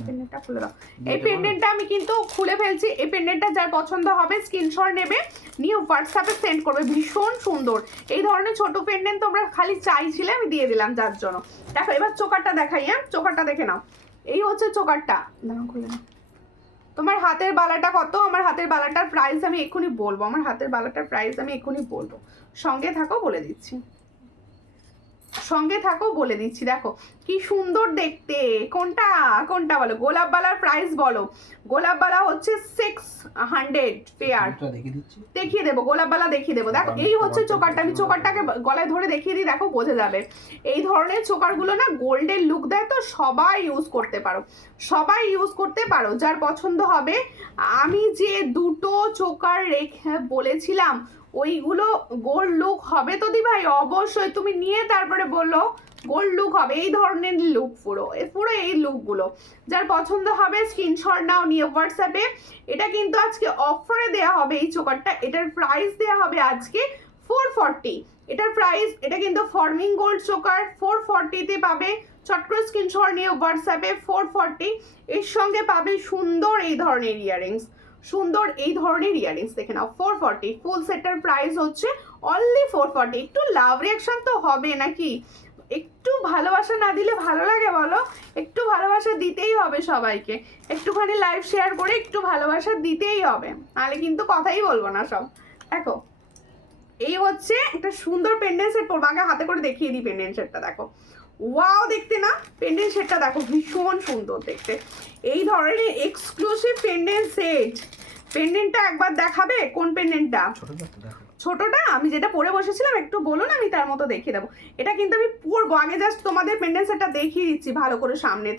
পেন্ডেন্টটা খুলে দাও। এই পেন্ডেন্টটা আমি কিন্তু খুলে ফেলছি। এই পেন্ডেন্টটা যার পছন্দ হবে স্ক্রিনশট নেবে, নিয়ে হোয়াটসঅ্যাপে সেন্ড করবে। ভীষণ সুন্দর এই ধরনের ছোট পেন্ডেন্ট তোমরা খালি চাইছিলে, আমি দিয়ে দিলাম যার জন্য। দেখো এবার চোকারটা দেখাই, হ্যাঁ চোকারটা দেখে নাও। এই হচ্ছে চোকারটা, দাঁড়াও খুলে নাও। তোমার হাতের বালাটা কত? আমার হাতের বালাটার প্রাইস আমি এক্ষুনি বলবো, সঙ্গে থাকো বলে দিচ্ছি। দেখো কি সুন্দর দেখতে, কোনটা বলো? গোলাপ বালার প্রাইস বলো। গোলাপ বালা হচ্ছে 600 পেয়ার, দেখিয়ে দেবো, গোলাপ বালা দেখিয়ে দেবো। দেখো এই হচ্ছে চোকারটা, আমি চোকারটাকে গলায় ধরে দেখিয়ে দিই, দেখো বোঝা যাবে। এই ধরনের চোকারগুলো না গোল্ডের লুক দেয়, তো সবাই ইউজ করতে পারো, যার পছন্দ হবে। আমি যে দুটো চোকার রেখে বলেছিলাম ওইগুলো গোল্ড লুক হবে তো দি ভাই? অবশ্যই, তুমি নিয়ে তারপরে বললো গোল্ড লুক হবে। এই ধরনের লুক পুরো এই লুকগুলো যার পছন্দ হবে স্ক্রিনশট নাও, নিয়ে হোয়াটসঅ্যাপে। এটা কিন্তু আজকে অফারে দেয়া হবে এই চোকারটা, এটার প্রাইস দেয়া হবে আজকে 440। এটার প্রাইস, এটা কিন্তু ফর্মিং গোল্ড চোকার, 440-তে পাবে। চট করে স্ক্রিনশট নিয়ে হোয়াটসঅ্যাপে 440। এর সঙ্গে পাবে সুন্দর এই ধরনের ইয়ারিংস, দেখে নাও 440। ফুল সেটের প্রাইস হচ্ছে অনলি 440। একটু লাভ রিয়াকশন তো হবে নাকি? একটু ভালোবাসা না দিলে ভালো লাগে বলো? একটু ভালোবাসা দিতেই হবে সবাইকে, একটুখানি লাইভ শেয়ার করে একটু ভালোবাসা দিতেই হবে, নাহলে কিন্তু কথাই বলবো না সব। দেখো এই হচ্ছে একটা সুন্দর পেন্ডেন্ট সেট, পরবো। আগে হাতে করে দেখিয়ে দিই পেন্ডেন্ট সেটটা, দেখো ওয়াও দেখতে না? পেন্ডেন্ট সেটটা দেখো ভীষণ সুন্দর দেখতে। এই ধরনের এক্সক্লুসিভ পেন্ডেন্ট সেট, পেন্ডেন্টটা একবার দেখাবে? কোন পেন্ডেন্টটা? ছোটটা আমি যেটা পরে বসেছিলাম, একটু বলুন, আমি তার মতো দেখিয়ে দেবো। এটা কিন্তু আমি পরবো, আগে জাস্ট তোমাদের পেন্ডেন্ট সেটটা দেখিয়ে দিচ্ছি ভালো করে, সামনে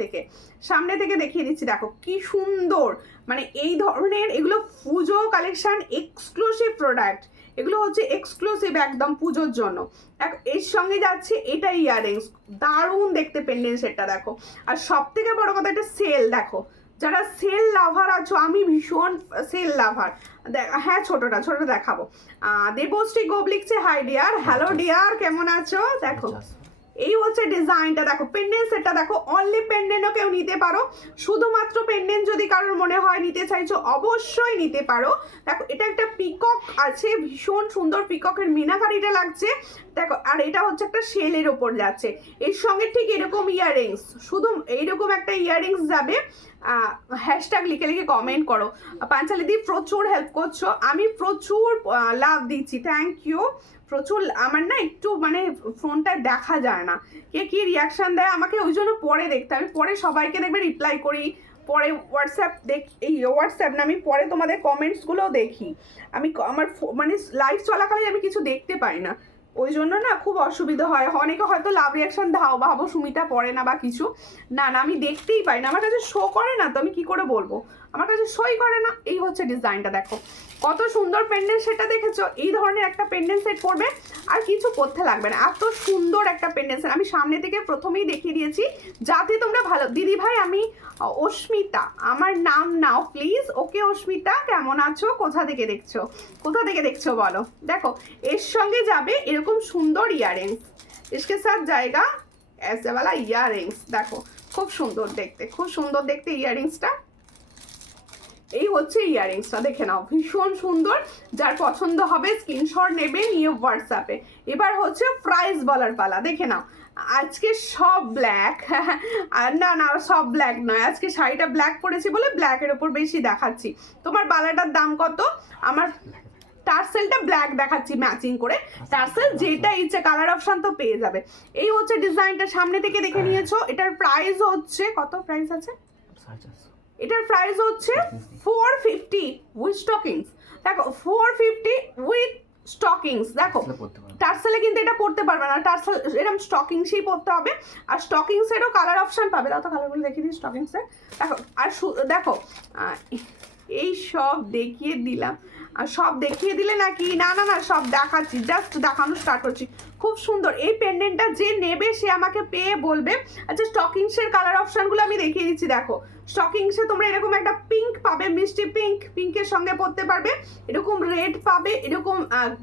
থেকে দেখিয়ে দিচ্ছি। দেখো কি সুন্দর, মানে এই ধরনের এগুলো পুজো কালেকশন, এক্সক্লুসিভ প্রোডাক্ট, এগুলো হচ্ছে এক্সক্লুসিভ একদম পুজোর জন্য। এর সঙ্গে যাচ্ছে এটা ইয়াররিংস, দারুণ দেখতে পেন্ডেন্ট সেটটা দেখো। আর সব থেকে বড় কথা, এটা সেল, দেখো যারা সেল লাভার আছো, আমি ভীষণ সেল লাভার। হ্যাঁ ছোটটা দেখাবো। দেবশ্রী গোপ লিখছে হাই ডিয়ার, হ্যালো ডিয়ার, কেমন আছো? দেখো এই হচ্ছে ডিজাইনটা, দেখো পেন্ডেন্ট সেটটা দেখো। অনলি পেন্ডেন্টও কেউ নিতে পারো, শুধুমাত্র পেন্ডেন্ট যদি কারোর মনে হয় নিতে চাইছো অবশ্যই নিতে পারো। দেখো এটা একটা পিকক আছে, ভীষণ সুন্দর পিককের মিনাকারিটা লাগছে দেখো। আর এটা হচ্ছে একটা শেলের ওপর যাচ্ছে, এর সঙ্গে ঠিক এরকম ইয়াররিংস, শুধু এইরকম একটা ইয়াররিংস যাবে। হ্যাশট্যাগ লিখে কমেন্ট করো। পাঞ্চালি দি প্রচুর হেল্প করছো, আমি প্রচুর লাভ দিচ্ছি, থ্যাংক ইউ। প্রচুর, আমার না একটু মানে ফোনটা দেখা যায় না, কে কি রিয়াকশান দেয় আমাকে, ওই জন্য পরে দেখতে, আমি পরে সবাইকে দেখবে রিপ্লাই করি, পরে হোয়াটসঅ্যাপ না, আমি পরে তোমাদের কমেন্টসগুলোও দেখি। আমি আমার মানে লাইভ চলাকালীন আমি কিছু দেখতে পাই না, ওই জন্য না খুব অসুবিধা হয়। অনেকে হয়তো লাভ রিয়াকশন দাও, ভাবো সুমিতা পড়ে না বা কিছু, না আমি দেখতেই পাই না, আমার কাছে শো করে না, তো আমি কি করে বলবো? আমার কাছে সই করে না। এই হচ্ছে ডিজাইনটা, দেখো কত সুন্দর পেন্ডেন্ট সেটা দেখেছো। এই ধরনের একটা পেন্ডেন্ট সেট করবে আর কিছু করতে লাগবে না, এত সুন্দর একটা পেন্ডেন্ট সেট। আমি সামনে থেকে প্রথমেই দেখিয়ে দিয়েছি যাতে তোমরা ভালো। দিদি ভাই আমি অস্মিতা, আমার নাম নাও প্লিজ। ওকে অস্মিতা, কেমন আছো, কোথা থেকে দেখছো, কোথা থেকে দেখছো বলো। দেখো এর সঙ্গে যাবে এরকম সুন্দর ইয়াররিংস, इसके साथ जाएगा ऐसे वाला ইয়াররিংস। দেখো খুব সুন্দর দেখতে, খুব সুন্দর দেখতে ইয়াররিংসটা। এই হচ্ছে ইয়াররিংসটা, দেখে নাও ভীষণ সুন্দর। যার পছন্দ হবে স্ক্রিনশট নেবে, নিয়ে হোয়াটসঅ্যাপে। এবার হচ্ছে প্রাইস বলার পালা, দেখে নাও। আজকে সব ব্ল্যাক, আর না না সব ব্ল্যাক নয়, আজকে শাড়িটা ব্ল্যাক পরেছি বলে ব্ল্যাকের ওপর বেশি দেখাচ্ছি। তোমার বালাটার দাম কত? আমার টার্সেলটা ব্ল্যাক দেখাচ্ছি ম্যাচিং করে, টার্সেল যেটা ইচ্ছে কালার অপশন তো পেয়ে যাবে। এই হচ্ছে ডিজাইনটা, সামনে থেকে দেখে নিয়েছো। এটার প্রাইস হচ্ছে কত, প্রাইস আছে এটার প্রাইস হচ্ছে 450 উইথ স্টকিংস। দেখো 450 উইথ স্টকিংস। দেখো টার্সেলে কিন্তু এটা পড়তে পারবে না, টার্সেল এরকম স্টকিংসই পড়তে হবে। আর স্টকিংসেরও কালার অপশন পাবে, দাও তো কালারগুলো দেখিয়ে দিই স্টকিংসের। দেখো আর দেখো এই সব দেখিয়ে দিলাম, আর সব দেখিয়ে দিলে নাকি, না না না সব দেখাচ্ছি, জাস্ট দেখানো স্টার্ট করছি। খুব সুন্দর এই পেন্ডেন্টটা, যে নেবে সে আমাকে পেয়ে বলবে। আচ্ছা স্টকিংসের কালার অপশনগুলো আমি দেখিয়ে দিচ্ছি। দেখো স্টকিংসে তোমরা এরকম একটা পিঙ্ক পাবে, মিষ্টি পিঙ্ক, পিঙ্কের সঙ্গে পরতে পারবে। এরকম রেড পাবে, এরকম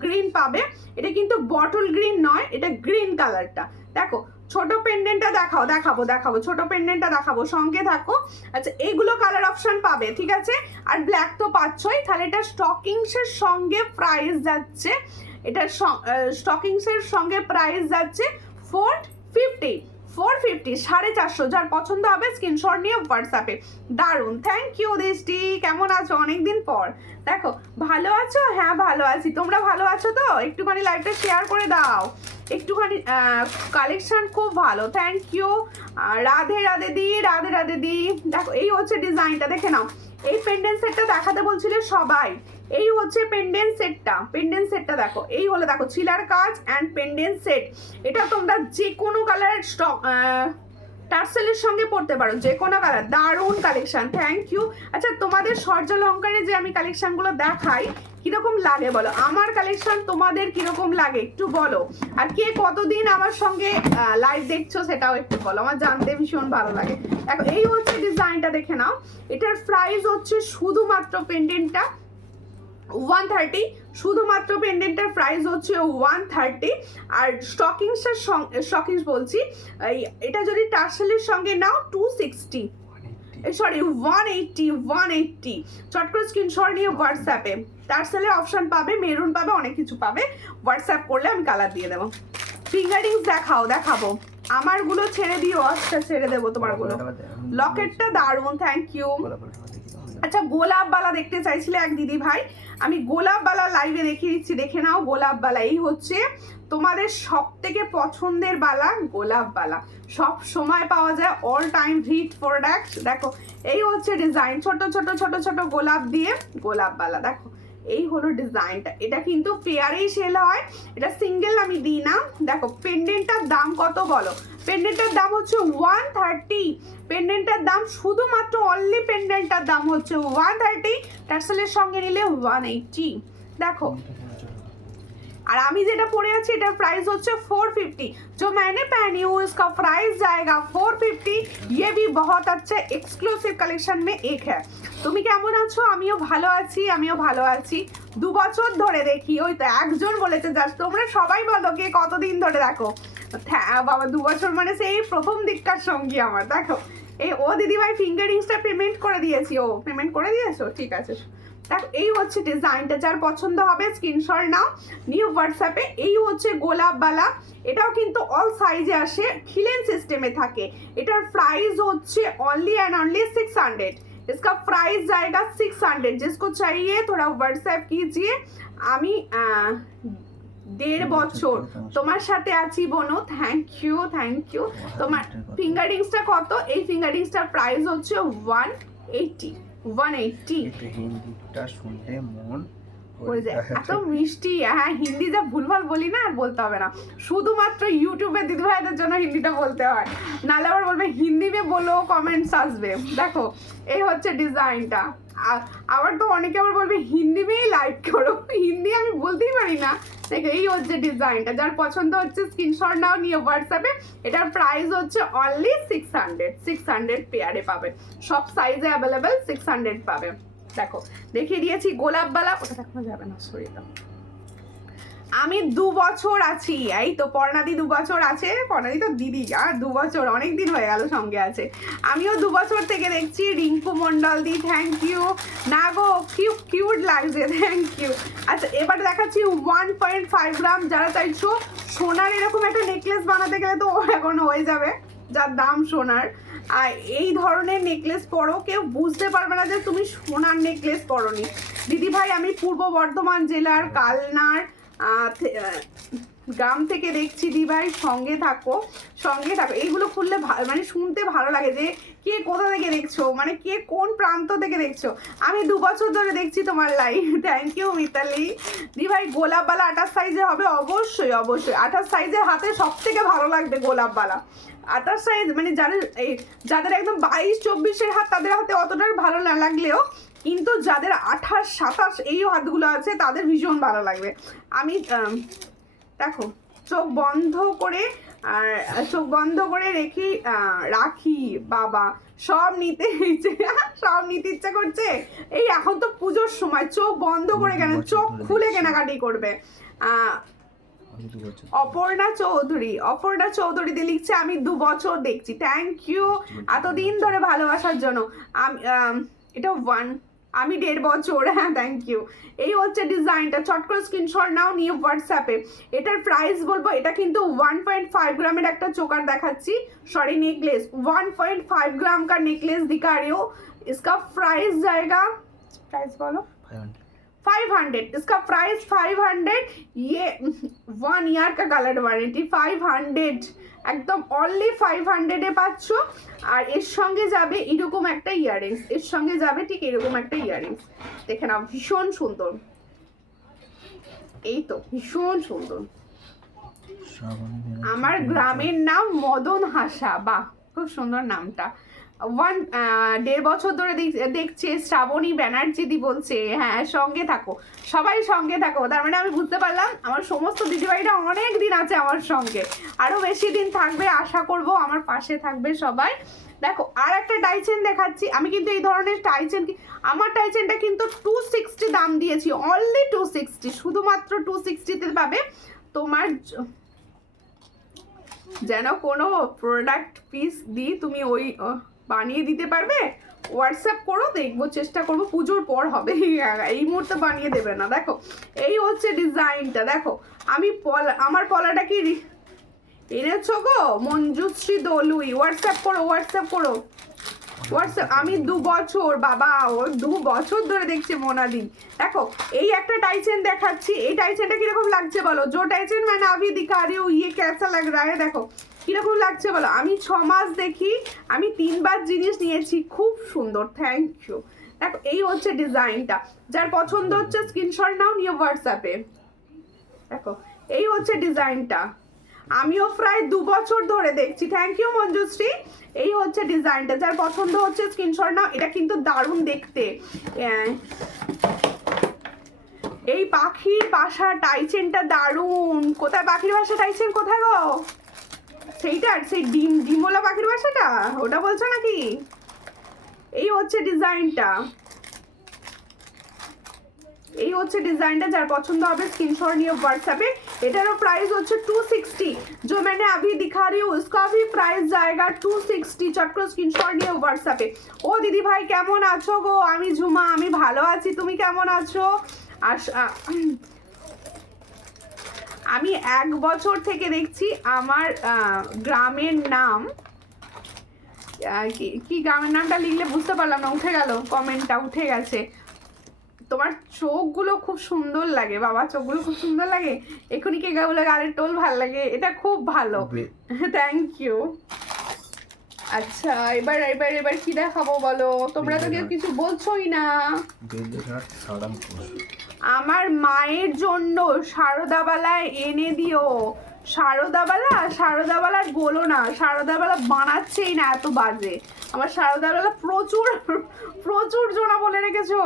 গ্রিন পাবে। এটা কিন্তু বটল গ্রিন নয়, এটা গ্রিন কালারটা। দেখো ছোট পেন্ডেন্টটা দেখাবো ছোট পেন্ডেন্টটা দেখাবো, সঙ্গে থাকো। আচ্ছা এইগুলো কালার অপশন পাবে, ঠিক আছে। আর ব্ল্যাক তো পাচ্ছই, তাহলে এটা স্টকিংসের সঙ্গে প্রাইস যাচ্ছে, এটা স্টকিংসের সঙ্গে প্রাইস যাচ্ছে 450, 450, 450। যার পছন্দ হবে স্ক্রিনশট নিয়ে হোয়াটসঅ্যাপে। দারুন, থ্যাংক ইউ দৃষ্টি, কেমন আছো অনেকদিন পর। দেখো ভালো আছো? হ্যাঁ ভালো আছি, তোমরা ভালো আছো তো? একটুখানি লাইভটা শেয়ার করে দাও, একটুখানি। কালেকশন খুব ভালো, থ্যাংক ইউ। রাধে রাধে দি, রাধে রাধে দি। দেখো এই হচ্ছে ডিজাইনটা, দেখে নাও। এই পেন্ডেন্ট সেটটা দেখাতে বলছিলে সবাই, এই হচ্ছে পেন্ডেন্ট সেটটা দেখো। এই হলো দেখো ছিলার কাজ অ্যান্ড পেন্ডেন্ট সেট। এটা তোমরা যে কোনো কালারের স্টক টার্সেলের সঙ্গে পড়তে পারো, যে কোনো কালার। দারুণ কালেকশন, থ্যাংক ইউ। আচ্ছা তোমাদের সূর্যালঙ্কারে যে আমি কালেকশনগুলো দেখাই কিরকম লাগে বলো, আমার কালেকশন তোমাদের কিরকম লাগে একটু বলো। আর কে কতদিন আমার সঙ্গে লাইভ দেখছো সেটাও একটু বলো, আমার জানতে ভীষণ ভালো লাগে। দেখো এই হচ্ছে ডিজাইনটা, দেখে নাও। এটার প্রাইস হচ্ছে শুধুমাত্র পেন্ডেন্টটা 130, শুধুমাত্র পেন্ডেন্টের প্রাইস হচ্ছে 130। আর স্টকিংস বলছি, এটা যদি টার্সেলের সঙ্গে নাও 260, সরি 180। চট করে স্ক্রিনশট নিয়ে হোয়াটসঅ্যাপে। টার্সেলে অপশন পাবে, মেরুন পাবে, অনেক কিছু পাবে। হোয়াটসঅ্যাপ করলে আমি কালার দিয়ে দেবো। ফিঙ্গারিংস দেখাবো। আমারগুলো ছেড়ে দিও, আচ্ছা ছেড়ে দেবো তোমারগুলো। লকেটটা দারুন, থ্যাংক ইউ। আচ্ছা গোলাপ বালা দেখতে চাইছিলে এক দিদি ভাই, আমি গোলাপ বালা লাইভে দেখিয়ে দিচ্ছি, দেখে নাও। গোলাপ বালা এই হচ্ছে তোমাদের সব থেকে পছন্দের বালা, গোলাপ বালা সব সময় পাওয়া যায়, অল টাইম হিট প্রোডাক্ট। দেখো এই হচ্ছে ডিজাইন, ছোট ছোট ছোট ছোট গোলাপ দিয়ে গোলাপ বালা। দেখো এই হলো ডিজাইনটা, এটা কিন্তু পেয়ারেই সেল হয়, এটা সিঙ্গেল আমি দিই না। দেখো পেন্ডেন্টটার দাম কত বলো, পেন্ডেন্টের দাম হচ্ছে 130। পেন্ডেন্টের দাম শুধুমাত্র অনলি পেন্ডেন্টটার দাম হচ্ছে 130, টার্সেলের সঙ্গে নিলে 180। দেখো और আমি যেটা পরে আছি এটার প্রাইস হচ্ছে 450। जो मैंने पहनी हूँ इसका प्राइस जाएगा 450। ये भी बहुत अच्छा एक्सक्लूसिव कलेक्शन में एक है। তুমি কেমন আছো? আমিও ভালো আছি। 2 বছর ধরে দেখি, ওই তো একজন বলেছে জাস্ট, তোমরা সবাই বলো কে কতদিন ধরে দেখো। হ্যাঁ বাবা 2 বছর মানে সেই প্রথম দিককার সঙ্গী আমার। দেখো এই ও দিদিভাই ফিঙ্গারিংসটা পেমেন্ট করে দিয়েছি, ও পেমেন্ট করে দিয়েছো, ঠিক আছে। দেখো এই হচ্ছে ডিজাইনটা, যার পছন্দ হবে স্ক্রিনশট নাও, নিউ হোয়াটসঅ্যাপে। এই হচ্ছে গোলাপ বালা, এটাও কিন্তু অল সাইজে আসে, খিলেন সিস্টেমে থাকে। এটার প্রাইস হচ্ছে অনলি एंड ओनली 600। इसका प्राइस जाएगा 600। जिसको चाहिए थोड़ा व्हाट्सएप कीजिए। আমি 1.5 বছর তোমার সাথে আছি বোনো, থ্যাংক ইউ। তোমার ফিঙ্গারিংসটা কত? এই ফিঙ্গারিংসটার প্রাইস হচ্ছে 180। হিন্দিটা শুনলে মন ওই যে এত মিষ্টি, হ্যাঁ হিন্দি যা ভুলভাল বলি না আর বলতে হবে না, শুধুমাত্র ইউটিউবে দিদি ভাইদের জন্য হিন্দিটা বলতে হয়, নাহলে আবার বলবে হিন্দি মে বলো, কমেন্টস আসবে। দেখো এই হচ্ছে ডিজাইনটা। আবার তো অনেকে আবার বলবে হিন্দি মেই লাইক করো, হিন্দি আমি বলতেই পারি না। দেখো এই হচ্ছে ডিজাইনটা, যার পছন্দ হচ্ছে স্ক্রিনশট নাও, নিয়ে হোয়াটসঅ্যাপে। এটার প্রাইস হচ্ছে অনলি 600 পেয়ারে পাবে, সব সাইজে অ্যাভেলেবেল 600 পাবে। দেখো দেখিয়ে দিয়েছি গোলাপবালা, ওটা দেখানো যাবে না, সরিয়ে আমি 2 বছর আছি, এই তো পর্ণাদি 2 বছর আছে, পর্ণাদি তো দিদি আর 2 বছর অনেক দিন হয়ে গেল সঙ্গে আছে, আমিও 2 বছর থেকে দেখছি। রিঙ্কু মন্ডল দি থ্যাংক ইউ, না গো কিউট লাগছে, থ্যাংক ইউ। আচ্ছা এবার দেখাচ্ছি 1.5 গ্রাম, যারা চাইছো সোনার এরকম একটা নেকলেস বানাতে গেলে তো এখন হয়ে যাবে, যার দাম সোনার। আর এই ধরনের নেকলেস পরো, কেউ বুঝতে পারবে না যে তুমি সোনার নেকলেস পরোনি। দিদি ভাই আমি পূর্ব বর্ধমান জেলার কালনার গ্রাম থেকে দেখছি, দি ভাই সঙ্গে থাকো। এইগুলো খুললে মানে শুনতে ভালো লাগে যে কে কোথা থেকে দেখছো, মানে কে কোন প্রান্ত থেকে দেখছো। আমি 2 বছর ধরে দেখছি তোমার লাইভ, থ্যাংক ইউ মিতালি। দি ভাই গোলাপবালা 28 সাইজে হবে, অবশ্যই 28 সাইজের হাতে সব থেকে ভালো লাগবে গোলাপবালা। 28 সাইজ মানে যাদের একদম 22-24-এর হাত, তাদের হাতে অতটা ভালো না লাগলেও কিন্তু যাদের 28-27 এই হাতগুলো আছে তাদের ভীষণ ভালো লাগবে। আমি দেখো চোখ বন্ধ করে রাখি বাবা, সব নিতে ইচ্ছা করছে। এই এখন তো পুজোর সময়, চোখ বন্ধ করে কেন, চোখ খুলে কেনাকাটি করবে। অপর্ণা চৌধুরী দিয়ে লিখছে আমি 2 বছর দেখছি, থ্যাংক ইউ এতদিন ধরে ভালোবাসার জন্য। এটা আমি 1.5 বছর, হ্যাঁ থ্যাংক ইউ। এই হচ্ছে ডিজাইনটা, চট করে স্ক্রিনশট নাও, নিয়ে হোয়াটসঅ্যাপে। এটার প্রাইস বলবো, এটা কিন্তু 1.5 গ্রামের একটা চোকার দেখাচ্ছি, সরি नेकलेस 1.5 ग्राम का नेकलेस दिखा रही हूँ। इसका प्राइस जाएगा, प्राइस बोलो 500, इसका प्राइस 500। ये 1 ईयर का कलर वारंटी 500, একদম অনলি 500 এ পাচ্ছ। আর এর সঙ্গে যাবে এরকম একটা ইয়াররিংস, এর সঙ্গে যাবে ঠিক এরকম একটা ইয়াররিংস, দেখে নাও ভীষণ সুন্দর, এই তো ভীষণ সুন্দর। আমার গ্রামের নাম মদন হাসা, বাহ খুব সুন্দর নামটা। 1.5 বছর ধরে দেখছে শ্রাবণী ব্যানার্জি দি বলছে, হ্যাঁ সঙ্গে থাকো, সবাই সঙ্গে থাকো। তার মানে আমি বুঝতে পারলাম আমার সমস্ত দিদিভাইরা অনেক দিন আছে আমার সঙ্গে, আরো বেশি দিন থাকবে আশা করব, আমার পাশে থাকবে সবাই। দেখো আর একটা টাইচেন দেখাচ্ছি, আমি কিন্তু এই ধরনের টাইচেন, আমার টাইচেনটা কিন্তু 260 দাম দিয়েছি, অনলি 260, শুধুমাত্র 260-তে পাবে। তোমার যেন কোনো প্রোডাক্ট পিস দিই তুমি ওই বানিয়ে দিতে পারবে, হোয়াটসঅ্যাপ করো, দেখবো চেষ্টা করবো, পুজোর পর হবে, এই মুহূর্তে বানিয়ে দেবে না। দেখো এই হচ্ছে ডিজাইনটা, দেখো আমি আমার পলাটা কি এনেছো গো মঞ্জুশ্রী দলুই, হোয়াটসঅ্যাপ করো। আমি 2 বছর বাবা, ও 2 বছর ধরে দেখছি মোনাদি। দেখো এই একটা টাইচেন দেখাচ্ছি, এই টাইচেনটা কিরকম লাগছে বলো, जो टाइचन मैंने अभी दिखा रही हूँ ये कैसा लग रहा है, দেখো কিরকম লাগছে বলো। আমি 6 মাস দেখি, আমি 3 বার জিনিস নিয়েছি, খুব সুন্দর, থ্যাংক ইউ। দেখো এই হচ্ছে ডিজাইনটা, যার পছন্দ হচ্ছে স্ক্রিনশট নাও, নিয়ে হোয়াটসঅ্যাপে। দেখো এই হচ্ছে ডিজাইনটা, আমিও প্রায় 2 বছর ধরে দেখছি, থ্যাংক ইউ মঞ্জুশ্রী। এই হচ্ছে ডিজাইনটা, যার পছন্দ হচ্ছে স্ক্রিনশট নাও। এটা কিন্তু দারুণ দেখতে, এই পাখির বাসা টাইচেনটা দারুণ। কোথায় পাখির বাসা টাইচেন, কোথায় গো সেইটা, সেই ডিমওয়ালা পাখির বাসাটা, ওটা বলছো নাকি? এই হচ্ছে ডিজাইনটা, যার পছন্দ হবে স্ক্রিনশট নিয়ে হোয়াটসঅ্যাপে। এটারও প্রাইস হচ্ছে 260, जो मैंने अभी दिखा रही हूँ उसका भी प्राइस जाएगा 260, চট করে স্ক্রিনশট নিয়ে হোয়াটসঅ্যাপে। ও দিদি ভাই কেমন আছো গো? আমি ঝুমা, আমি ভালো আছি, তুমি কেমন আছো? আমি 1 বছর থেকে দেখছি, আমার গ্রামের নাম কি গ্রামের নামটা লিখলে বুঝতে পারলাম না, উঠে গেল কমেন্টটা, উঠে গেছে। তোমার চোখগুলো খুব সুন্দর লাগে বাবা, চোখগুলো খুব সুন্দর লাগে, এখনই কে বলে গালের টোল ভালো লাগে, এটা খুব ভালো, থ্যাংক ইউ। আচ্ছা এবার কি দেখাবো বলো, তোমরা তো কেউ কিছু বলছোই না। আমার মায়ের জন্য সারদাবালা এনে দিও। সারদাবালার গোলো না, সারদাবালা বানাচ্ছেই না, এত বাজে। আমার সারদাবালা প্রচুর প্রচুর জনা বলে রেখেছো।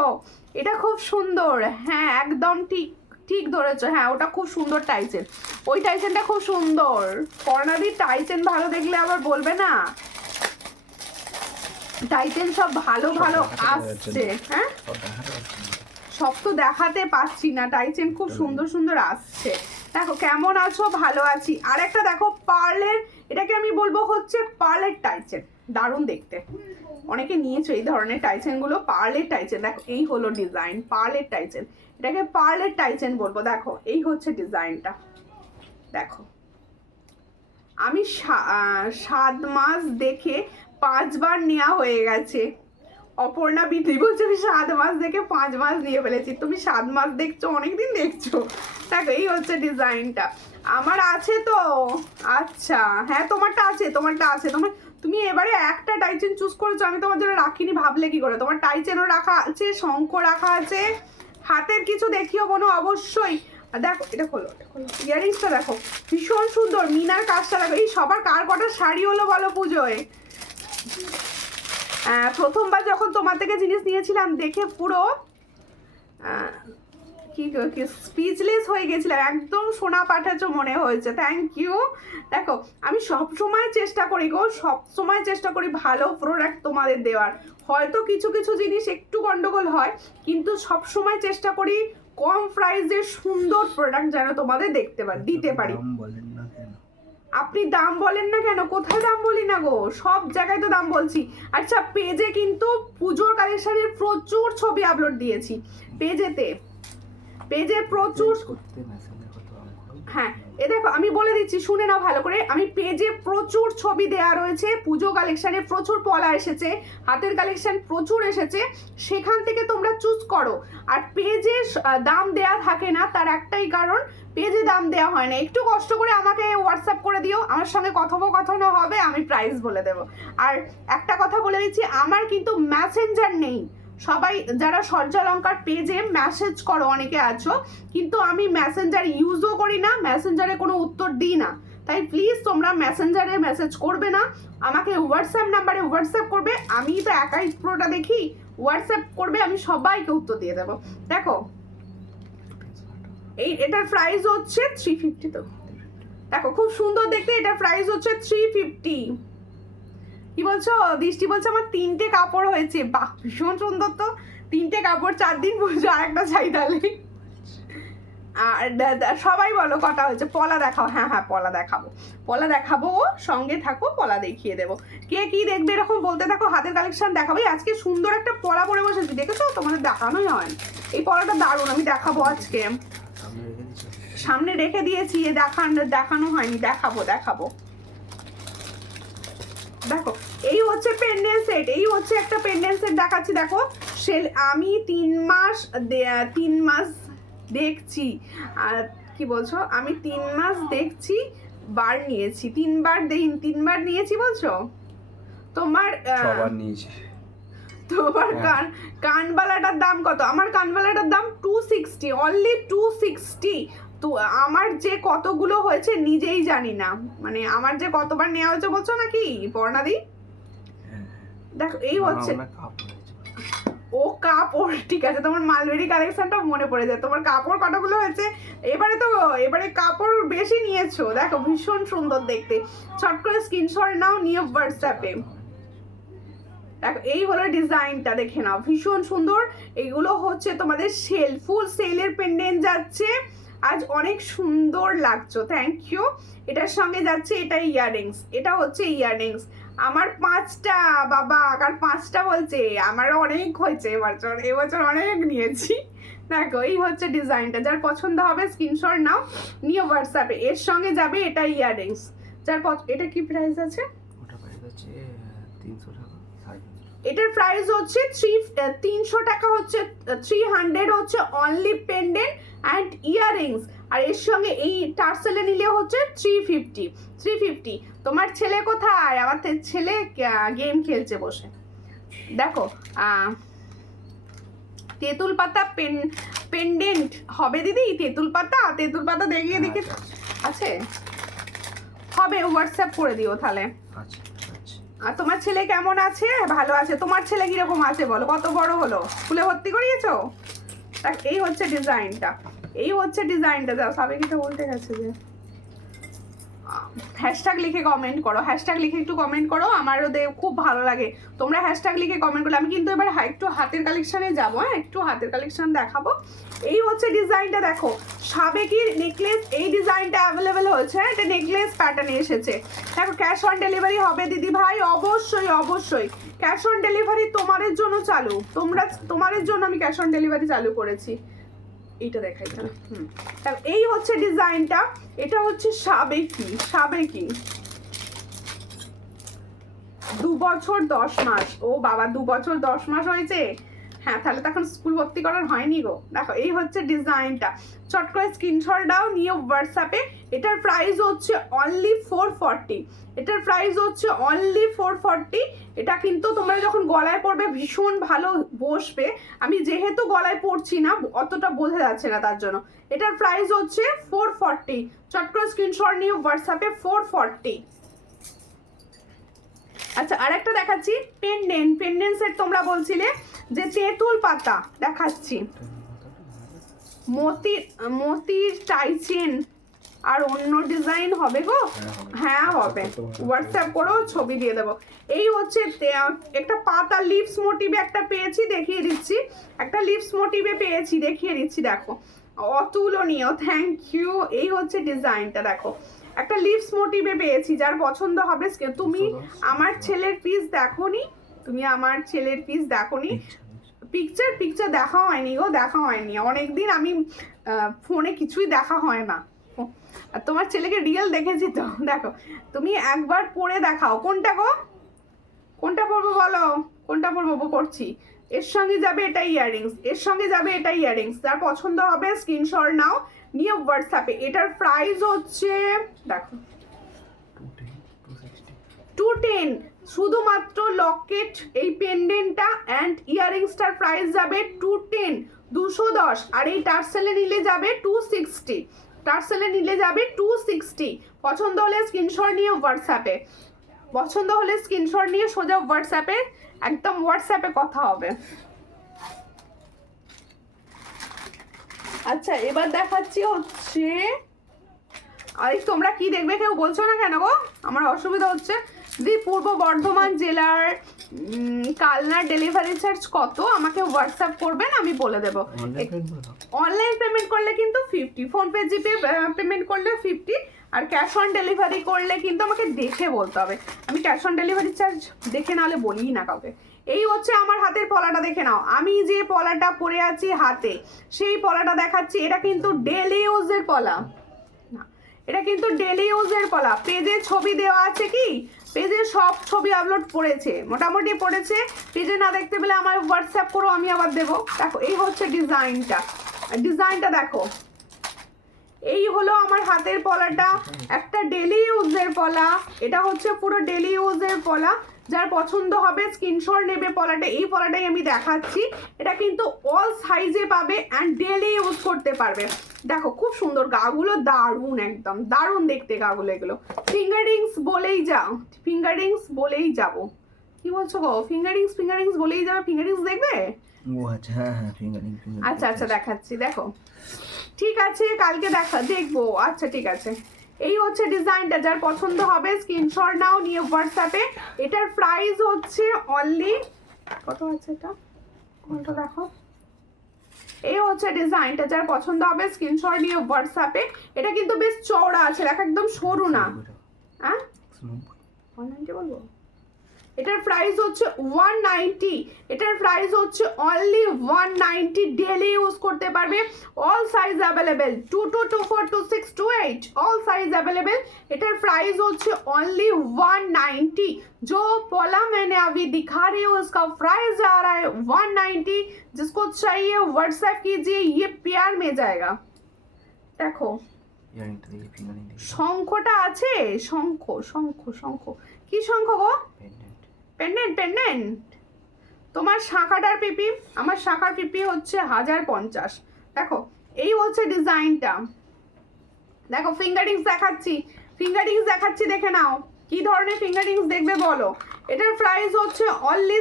এটা খুব সুন্দর, হ্যাঁ একদম ঠিক ঠিক ধরেছো, হ্যাঁ ওটা খুব সুন্দর টাইসেন, ওই টাইসেনটা খুব সুন্দর। করোনাদি টাইসেন ভালো দেখলে আবার বলবে না, টাইসেন সব ভালো ভালো আসছে। হ্যাঁ সব তো দেখাতে পাচ্ছি না, টাইসেন খুব সুন্দর সুন্দর আসছে। দেখো কেমন আছো, ভালো আছি। আর একটা দেখো পার্লের, এটাকে আমি বলবো হচ্ছে পার্লের টাইসেন, দারুণ দেখতে। অনেকে নিয়েছো এই ধরনের টাইসেন গুলো, পার্লের টাইসেন। দেখো এই হলো ডিজাইন পার্লের টাইসেন, এটাকে পার্লের টাইসেন বলবো। দেখো এই হচ্ছে ডিজাইনটা, দেখো আমি 7 মাস দেখে 5 বার নেওয়া হয়ে গেছে। অপর্ণা বিধি বলছে আমি 7 মাস দেখে 5 মাস নিয়ে ফেলেছি। তুমি 7 মাস দেখছো, অনেকদিন দেখছো। দেখো এই হচ্ছে ডিজাইনটা, আমার আছে তো। আচ্ছা হ্যাঁ তোমারটা আছে, তোমারটা আছে। তুমি এবারে একটা টাইচেন চুজ করেছো, আমি তোমার জন্য রাখিনি ভাবলে কি করে? তোমার টাইচেনও রাখা আছে, শঙ্খ রাখা আছে, হাতের কিছু দেখিও বোনো অবশ্যই। দেখো এটা খোলো, এটা খোলো, ইয়ারিংসটা দেখো ভীষণ সুন্দর, মিনার কাজটা দেখো। এই সবার কার কটা শাড়ি হলো বলো পুজোয়? প্রথমবার যখন তোমার থেকে জিনিস নিয়েছিলাম দেখে পুরো কি স্পিচলেস হয়ে গেছিলাম, একদম সোনা পাঠাচ্ছ মনে হয়েছে, থ্যাংক ইউ। দেখো আমি সব সময় চেষ্টা করি গো, সব সময় চেষ্টা করি ভালো প্রোডাক্ট তোমাদের দেওয়ার। হয়তো কিছু কিছু জিনিস একটু গন্ডগোল হয়, কিন্তু সব সময় চেষ্টা করি কম প্রাইসে সুন্দর প্রোডাক্ট যেন তোমাদের দিতে পারি। আপনি দাম বলেন না কেন? কোথায় দাম বলি না গো, সব জায়গায় তো দাম বলছি। আচ্ছা পেজে কিন্তু পুজোর কালেকশনের প্রচুর ছবি আপলোড দিয়েছি পেজে প্রচুর। হ্যাঁ এ দেখো আমি বলে দিচ্ছি, শুনে নাও ভালো করে। আমি পেজে প্রচুর ছবি দেওয়া রয়েছে, পুজো কালেকশনে প্রচুর পলা এসেছে, হাতের কালেকশন প্রচুর এসেছে, সেখান থেকে তোমরা চুজ করো। আর পেজে দাম দেয়া থাকে না, তার একটাই কারণ পেজে দাম দেওয়া হয় না। একটু কষ্ট করে আমাকে হোয়াটসঅ্যাপ করে দিও, আমার সঙ্গে কথোপকথনও হবে, আমি প্রাইস বলে দেবো। আর একটা কথা বলে দিচ্ছি, আমার কিন্তু মেসেঞ্জার নেই। সবাই যারা সূর্যালঙ্কার পেজে মেসেজ করো অনেকে আছো, কিন্তু আমি মেসেঞ্জার ইউজও করি না, মেসেঞ্জারে কোনো উত্তর দিই না। তাই প্লিজ তোমরা মেসেঞ্জারে মেসেজ করবে না, আমাকে হোয়াটসঅ্যাপ নাম্বারে হোয়াটসঅ্যাপ করবে। আমি তো একাই পুরোটা দেখি, হোয়াটসঅ্যাপ করবে, আমি সবাইকে উত্তর দিয়ে দেবো। দেখো এটার প্রাইস হচ্ছে 350। তো দেখো খুব সুন্দর দেখতে, এটার প্রাইস হচ্ছে 350। কি বলছো? দৃষ্টি বলছে আমার 3টে কাপড় হয়েছে। বাহ ভীষণ সুন্দর তো, 3টে কাপড় 4 দিন পুজো, আরেকটা চাই তাহলে। আর সবাই বলো কটা হয়েছে। পলা দেখাও, হ্যাঁ হ্যাঁ পলা দেখাবো, সঙ্গে থাকো, পলা দেখিয়ে দেবো। কে কি দেখবে এরকম বলতে থাকো, হাতের কালেকশন দেখাবো। আজকে সুন্দর একটা পলা পরে বসেছি, দেখেছো? তোমাদের দেখানোই হয়। এই পলাটা দারুণ, আমি দেখাবো আজকে, সামনে রেখে দিয়েছি, দেখানো হয়নি, দেখাবো। দেখো এই হচ্ছে পেন্ডেন্ট সেট, এই হচ্ছে একটা পেন্ডেন্ট সেট দেখাচ্ছি। দেখো আমি 3 মাস দেখছি। আর কি বলছো? আমি 3 মাস দেখছি, বার নিয়েছি, 3বার নিয়েছি বলছো? তোমার কানবালাটার দাম কত? আমার কানবালাটার দাম 260, অনলি 260। তো আমার যে কতগুলো হয়েছে নিজেই জানি না, মানে আমার যে কতবার নেওয়া হয়েছে বলছো নাকি পর্ণাদি? দেখো এই হচ্ছে ও কাপড়, ঠিক আছে, তোমার মালবেরি কালেকশনটা মনে পড়ে যায়। তোমার কাপড় কতগুলো হয়েছে? এবারে কাপড় বেশি নিয়েছো। দেখো ভীষণ সুন্দর দেখতে, চট করে স্ক্রিনশট নাও, নিয়ে হোয়াটসঅ্যাপে। দেখো এই হলো ডিজাইনটা, দেখে নাও ভীষণ সুন্দর। এগুলো হচ্ছে তোমাদের ফুল সেলের পেন্ডেন্ট যাচ্ছে, আজ অনেক সুন্দর লাগছো, থ্যাংক ইউ। এটার সঙ্গে যাচ্ছে এটা ইয়াররিংস, এটা হচ্ছে ইয়াররিংস। আমার 5টা, বাবা আর 5টা বলছে, আমারও অনেক হয়েছে এবছর অনেক নিয়েছি। দেখো এই হচ্ছে ডিজাইনটা, যার পছন্দ হবে স্ক্রিনশট নাও, নিয়ে হোয়াটসঅ্যাপে। এর সঙ্গে যাবে এটা ইয়াররিংস, এটা কি প্রাইস আছে? এটার প্রাইস হচ্ছে 300 টাকা, হচ্ছে 300 হচ্ছে অনলি পেন্ডেন্ট অ্যান্ড ইয়াররিংস। আর এর সঙ্গে এই টার্সেলে নিলে হচ্ছে 350। তোমার ছেলে কোথায়? আমার ছেলে গেম খেলছে বসে। দেখো তেঁতুল পাতা পেন্ডেন্ট হবে দিদি, তেঁতুল পাতা দেখিয়ে দেখে আছে, হবে হোয়াটসঅ্যাপ করে দিও তাহলে। আর তোমার ছেলে কেমন আছে? ভালো আছে। তোমার ছেলে কিরকম আছে বলো, কত বড় হলো, স্কুলে ভর্তি করিয়েছো? এই হচ্ছে ডিজাইনটা, যাও সবাই কিছু বলতে গেছে যে হ্যাশট্যাগ লিখে কমেন্ট করো, হ্যাশট্যাগ লিখে একটু কমেন্ট করো, আমারও খুব ভালো লাগে তোমরা হ্যাশট্যাগ লিখে কমেন্ট করলে। আমি কিন্তু এবার একটু হাতের কালেকশানে যাবো, হ্যাঁ একটু হাতের কালেকশন দেখাবো। এই হচ্ছে ডিজাইনটা, দেখো সাবেকির নেকলেস, এই ডিজাইনটা অ্যাভেলেবেল হয়েছে, হ্যাঁ এটা নেকলেস প্যাটার্নে এসেছে। দেখো ক্যাশ অন ডেলিভারি হবে দিদি ভাই, অবশ্যই ক্যাশ অন ডেলিভারি তোমাদের জন্য চালু, তোমাদের জন্য আমি ক্যাশ অন ডেলিভারি চালু করেছি। এইটা দেখাই তাহলে। এই হচ্ছে ডিজাইনটা, এটা হচ্ছে সাবেকি 2 বছর 10 মাস। ও বাবা 2 বছর 10 মাস হয়েছে, হ্যাঁ তাহলে তখন স্কুল ভর্তি করার হয়নি গো। দেখো এই হচ্ছে ডিজাইনটা, চট করে স্ক্রিনশট দাও, নিয়ে হোয়াটসঅ্যাপে। এটার প্রাইস হচ্ছে অনলি 440, এটার প্রাইস হচ্ছে অনলি 440। এটা কিন্তু তোমরা যখন গলায় পরবে ভীষণ ভালো বসবে, আমি যেহেতু গলায় পরছি না অতটা বোঝা যাচ্ছে না তার জন্য। এটার প্রাইস হচ্ছে 440, চট করে স্ক্রিনশট নিয়ে হোয়াটসঅ্যাপে 440। আচ্ছা আরেকটা দেখাচ্ছি, পেন্ডেন্ট সেট তোমরা বলছিলে যে তেঁতুল পাতা, দেখাচ্ছি মতির টাইচেন আর অন্য ডিজাইন হবে গো, হ্যাঁ হবে, হোয়াটসঅ্যাপ করো ছবি দিয়ে দেবো। এই হচ্ছে একটা পাতা লিপস মোটিভে একটা পেয়েছি, দেখিয়ে দিচ্ছি, একটা লিপস মোটিভে পেয়েছি, দেখিয়ে দিচ্ছি, দেখো অতুলনীয়, থ্যাংক ইউ। এই হচ্ছে ডিজাইনটা, দেখো একটা লিপস মোটিভে পেয়েছি, যার পছন্দ হবে। তুমি আমার ছেলের পিস দেখোনি, পিকচার দেখা হয়নি গো, অনেকদিন আমি ফোনে কিছুই দেখা হয় না। আর তোমার ছেলেকে রিয়েল দেখেছি তো, দেখো তুমি একবার পরে দেখাও, কোনটা গো, কোনটা পরবো বলো, কোনটা পরবো, পরছি। এর সঙ্গে যাবে এটা ইয়ারিংস, যার পছন্দ হবে স্ক্রিনশট নাও, নিয়ে হোয়াটসঅ্যাপে। এটার প্রাইস হচ্ছে দেখো 210, শুধুমাত্র লকেট এই পেন্ডেন্টটা অ্যান্ড ইয়ারিংসটার প্রাইস যাবে 210, 210। আর এই টার্সেলে নিলে যাবে 260, পছন্দ হলে স্ক্রিনশট নিয়ে হোয়াটসঅ্যাপে, সোজা হোয়াটসঅ্যাপে, একদম হোয়াটসঅ্যাপে কথা হবে। আচ্ছা এবার দেখাচ্ছি হচ্ছে, আর তোমরা কি দেখবে কেউ বলছো না কেন গো, আমার অসুবিধা হচ্ছে। যে পূর্ব বর্ধমান জেলার কালনার ডেলিভারি চার্জ কত আমাকে হোয়াটসঅ্যাপ করবেন, আমি বলে দেবো। অনলাইন পেমেন্ট করলে কিন্তু 50, ফোনপে জিপে পেমেন্ট করলে 50, আর ক্যাশ অন ডেলিভারি করলে কিন্তু আমাকে দেখে বলতে হবে, আমি ক্যাশ অন ডেলিভারি চার্জ দেখে নাহলে বলি না কাউকে। এই হচ্ছে আমার হাতের পলাটা, দেখে নাও আমি যে পলাটা পরে আছি হাতে, সেই পলাটা দেখাচ্ছি। এটা কিন্তু ডেলি ইউজের পলা, এটা কিন্তু ডেলি ইউজের পলা। পেজে ছবি দেওয়া আছে, কি পেজে সব ছবি আপলোড করেছে, মোটামুটি পড়েছে। পেজে না দেখতে পেলে আমার হোয়াটসঅ্যাপ করো, আমি আবার দেবো। দেখো এই হচ্ছে ডিজাইনটা দেখো, এই হলো আমার হাতের পলাটা, একটা ডেলি ইউজের পলা। এটা হচ্ছে পুরো ডেলি ইউজের পলা, যার পছন্দ হবে স্ক্রিনশট নেবে পলাটা। এই পলাটাই আমি দেখাচ্ছি, এটা কিন্তু অল সাইজে পাবে অ্যান্ড ডেলি ইউজ করতে পারবে। দেখো খুব সুন্দর, গাগুলো দারুণ, একদম দারুণ দেখতে গাগুলো। এগুলো ফিঙ্গারিংস বলেই যাবো, কি বলছো গো, ফিঙ্গারিংস বলেই যাবে, ফিঙ্গারিংস দেখবে? আচ্ছা দেখাচ্ছি, দেখো ঠিক আছে, কালকে দেখবো। আচ্ছা ঠিক আছে, এই হচ্ছে ডিজাইনটা, যার পছন্দ হবে স্ক্রিনশট নাও, নিয়ে হোয়াটসঅ্যাপে। এটার প্রাইস হচ্ছে অনলি কত আছে, এটা কোনটা দেখো, এই হচ্ছে ডিজাইনটা, যার পছন্দ হবে স্ক্রিনশট নিয়ে হোয়াটসঅ্যাপে। এটা কিন্তু বেশ চওড়া আছে, দেখো একদম সরু না। হ্যাঁ 190 বলবো, এটার প্রাইস হচ্ছে 190, এটার প্রাইস হচ্ছে অনলি 190, ডেলি ইউজ করতে পারবে। All size available, 22, 24, 26, 28, all size available. এটার প্রাইস হচ্ছে অनली 190। जो पोला मैंने अभी दिखा रही हूँ उसका प्राइस आ रहा है 190। जिसको चाहिए व्हाट्सएप कीजिए, ये पेयर में जाएगा। देखो শঙ্খটা আছে, শঙ্খ কি শঙ্খ গো, পেন্ডেন্ট। তোমার শাখাটার পিপি, আমার শাখার পিপি হচ্ছে 1050, দেখো এই হচ্ছে ডিজাইনটা, দেখো ফিঙ্গারিংস দেখাচ্ছি দেখে নাও কি ধরনের ফিঙ্গারিংস দেখবে বলো। এটার প্রাইস হচ্ছে অনলি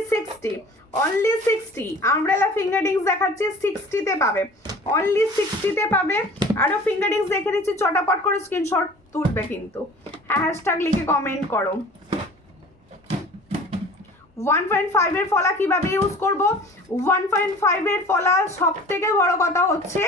60 আমব্রেলা ফিঙ্গারিংস দেখাচ্ছি 60-তে পাবে, অনলি 60-তে পাবে। আরো ফিঙ্গারিংস দেখে নিচ্ছি, চটাপট করে স্ক্রিনশট তুলবে কিন্তু, হ্যাশট্যাগ লিখে কমেন্ট করো। 1.5 এর ফলা কিভাবে ইউজ করব? 1.5 এর ফলা সব থেকে বড় কথা হচ্ছে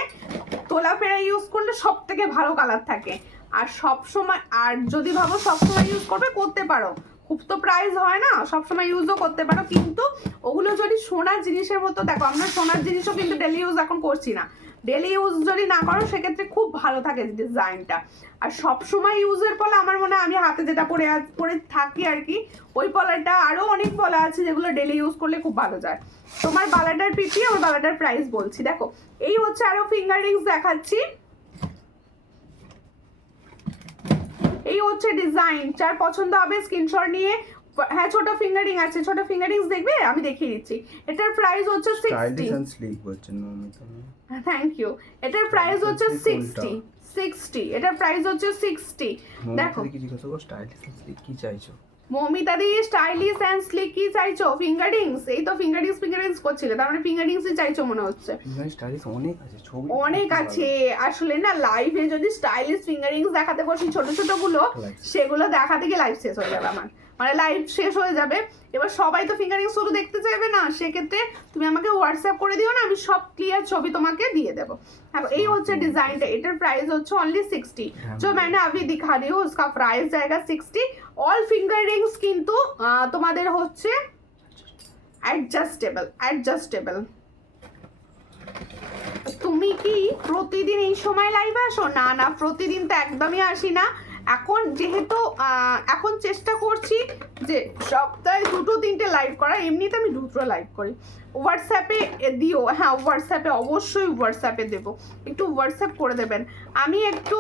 তোলা ফেরা ইউজ করলে সব থেকে ভালো কালার থাকে। আর সব সময়, আর যদি ভাবো সব সময় ইউজ করবে করতে পারো, খুব তো প্রাইস হয় না, সব সময় ইউজও করতে পারো, কিন্তু ওগুলো যদি সোনার জিনিসের মতো, দেখো আমরা সোনার জিনিসও কিন্তু ডেলি ইউজ এখন করছি না, ডেলি ইউজ যদি না করো সেক্ষেত্রে খুব ভালো থাকে ডিজাইনটা। আর সব সময় ইউজের পলা আমার মনে হয় আমি হাতে যেটা পরে থাকি আর কি, ওই পলাটা, আরও অনেক পলা আছে যেগুলো ডেলি ইউজ করলে খুব ভালো যায়। তোমার বালাটার পিপি, আমার বালাটার প্রাইস বলছি, দেখো এই হচ্ছে আরো ফিঙ্গারিংস দেখাচ্ছি, এই হচ্ছে ডিজাইন, যার পছন্দ হবে স্ক্রিনশট নিয়ে, হ্যাঁ ছোট ফিঙ্গারিং আছে, ছোট ফিঙ্গারিংস দেখবে আমি দেখিয়ে দিচ্ছি। এটার প্রাইস হচ্ছে 60, থ্যাংক ইউ। এটার প্রাইস হচ্ছে 60, এটার প্রাইস হচ্ছে 60। দেখো কি চাইছো মৌমিতাদি, স্টাইলিশ এন্ড স্লিক কি চাইছো? ফিঙ্গারিংস, এই তো ফিঙ্গারিংস করছিলে, তার মানে ফিঙ্গারিংসই চাইছো মনে হচ্ছে। স্টাইলিশ অনেক আছে, ছবি অনেক আছে আসলে না, লাইভে যদি স্টাইলিশ ফিঙ্গারিংস দেখাতে বসি ছোট ছোট গুলো, সেগুলো দেখাতে গিয়ে লাইভ শেষ হয়ে যাবে আমার, মানে লাইভ শেষ হয়ে যাবে। এবার সবাই তো ফিঙ্গারিংস শুধু দেখতে চাইবে না, সেক্ষেত্রে তুমি আমাকে হোয়াটসঅ্যাপ করে দিও না, আমি সব ক্লিয়ার ছবি তোমাকে দিয়ে দেবো। এই হচ্ছে ডিজাইনটা, এটার প্রাইস হচ্ছে অনলি 60। जो मैंने अभी दिखा रही हूँ उसका प्राइस जाएगा 60। অল ফিঙ্গারিংস কিন্তু তোমাদের হচ্ছে অ্যাডজাস্টেবল। তুমি কি প্রতিদিন এই সময় লাইভ আসো? না প্রতিদিন তো একদমই আসি না, এখন যেহেতু এখন চেষ্টা করছি যে সপ্তাহে 2-3টে লাইভ করার, এমনিতে আমি 2টো লাইভ করি। হোয়াটসঅ্যাপে দিও, হ্যাঁ হোয়াটসঅ্যাপে অবশ্যই হোয়াটসঅ্যাপে দেবো, একটু হোয়াটসঅ্যাপ করে দেবেন। আমি একটু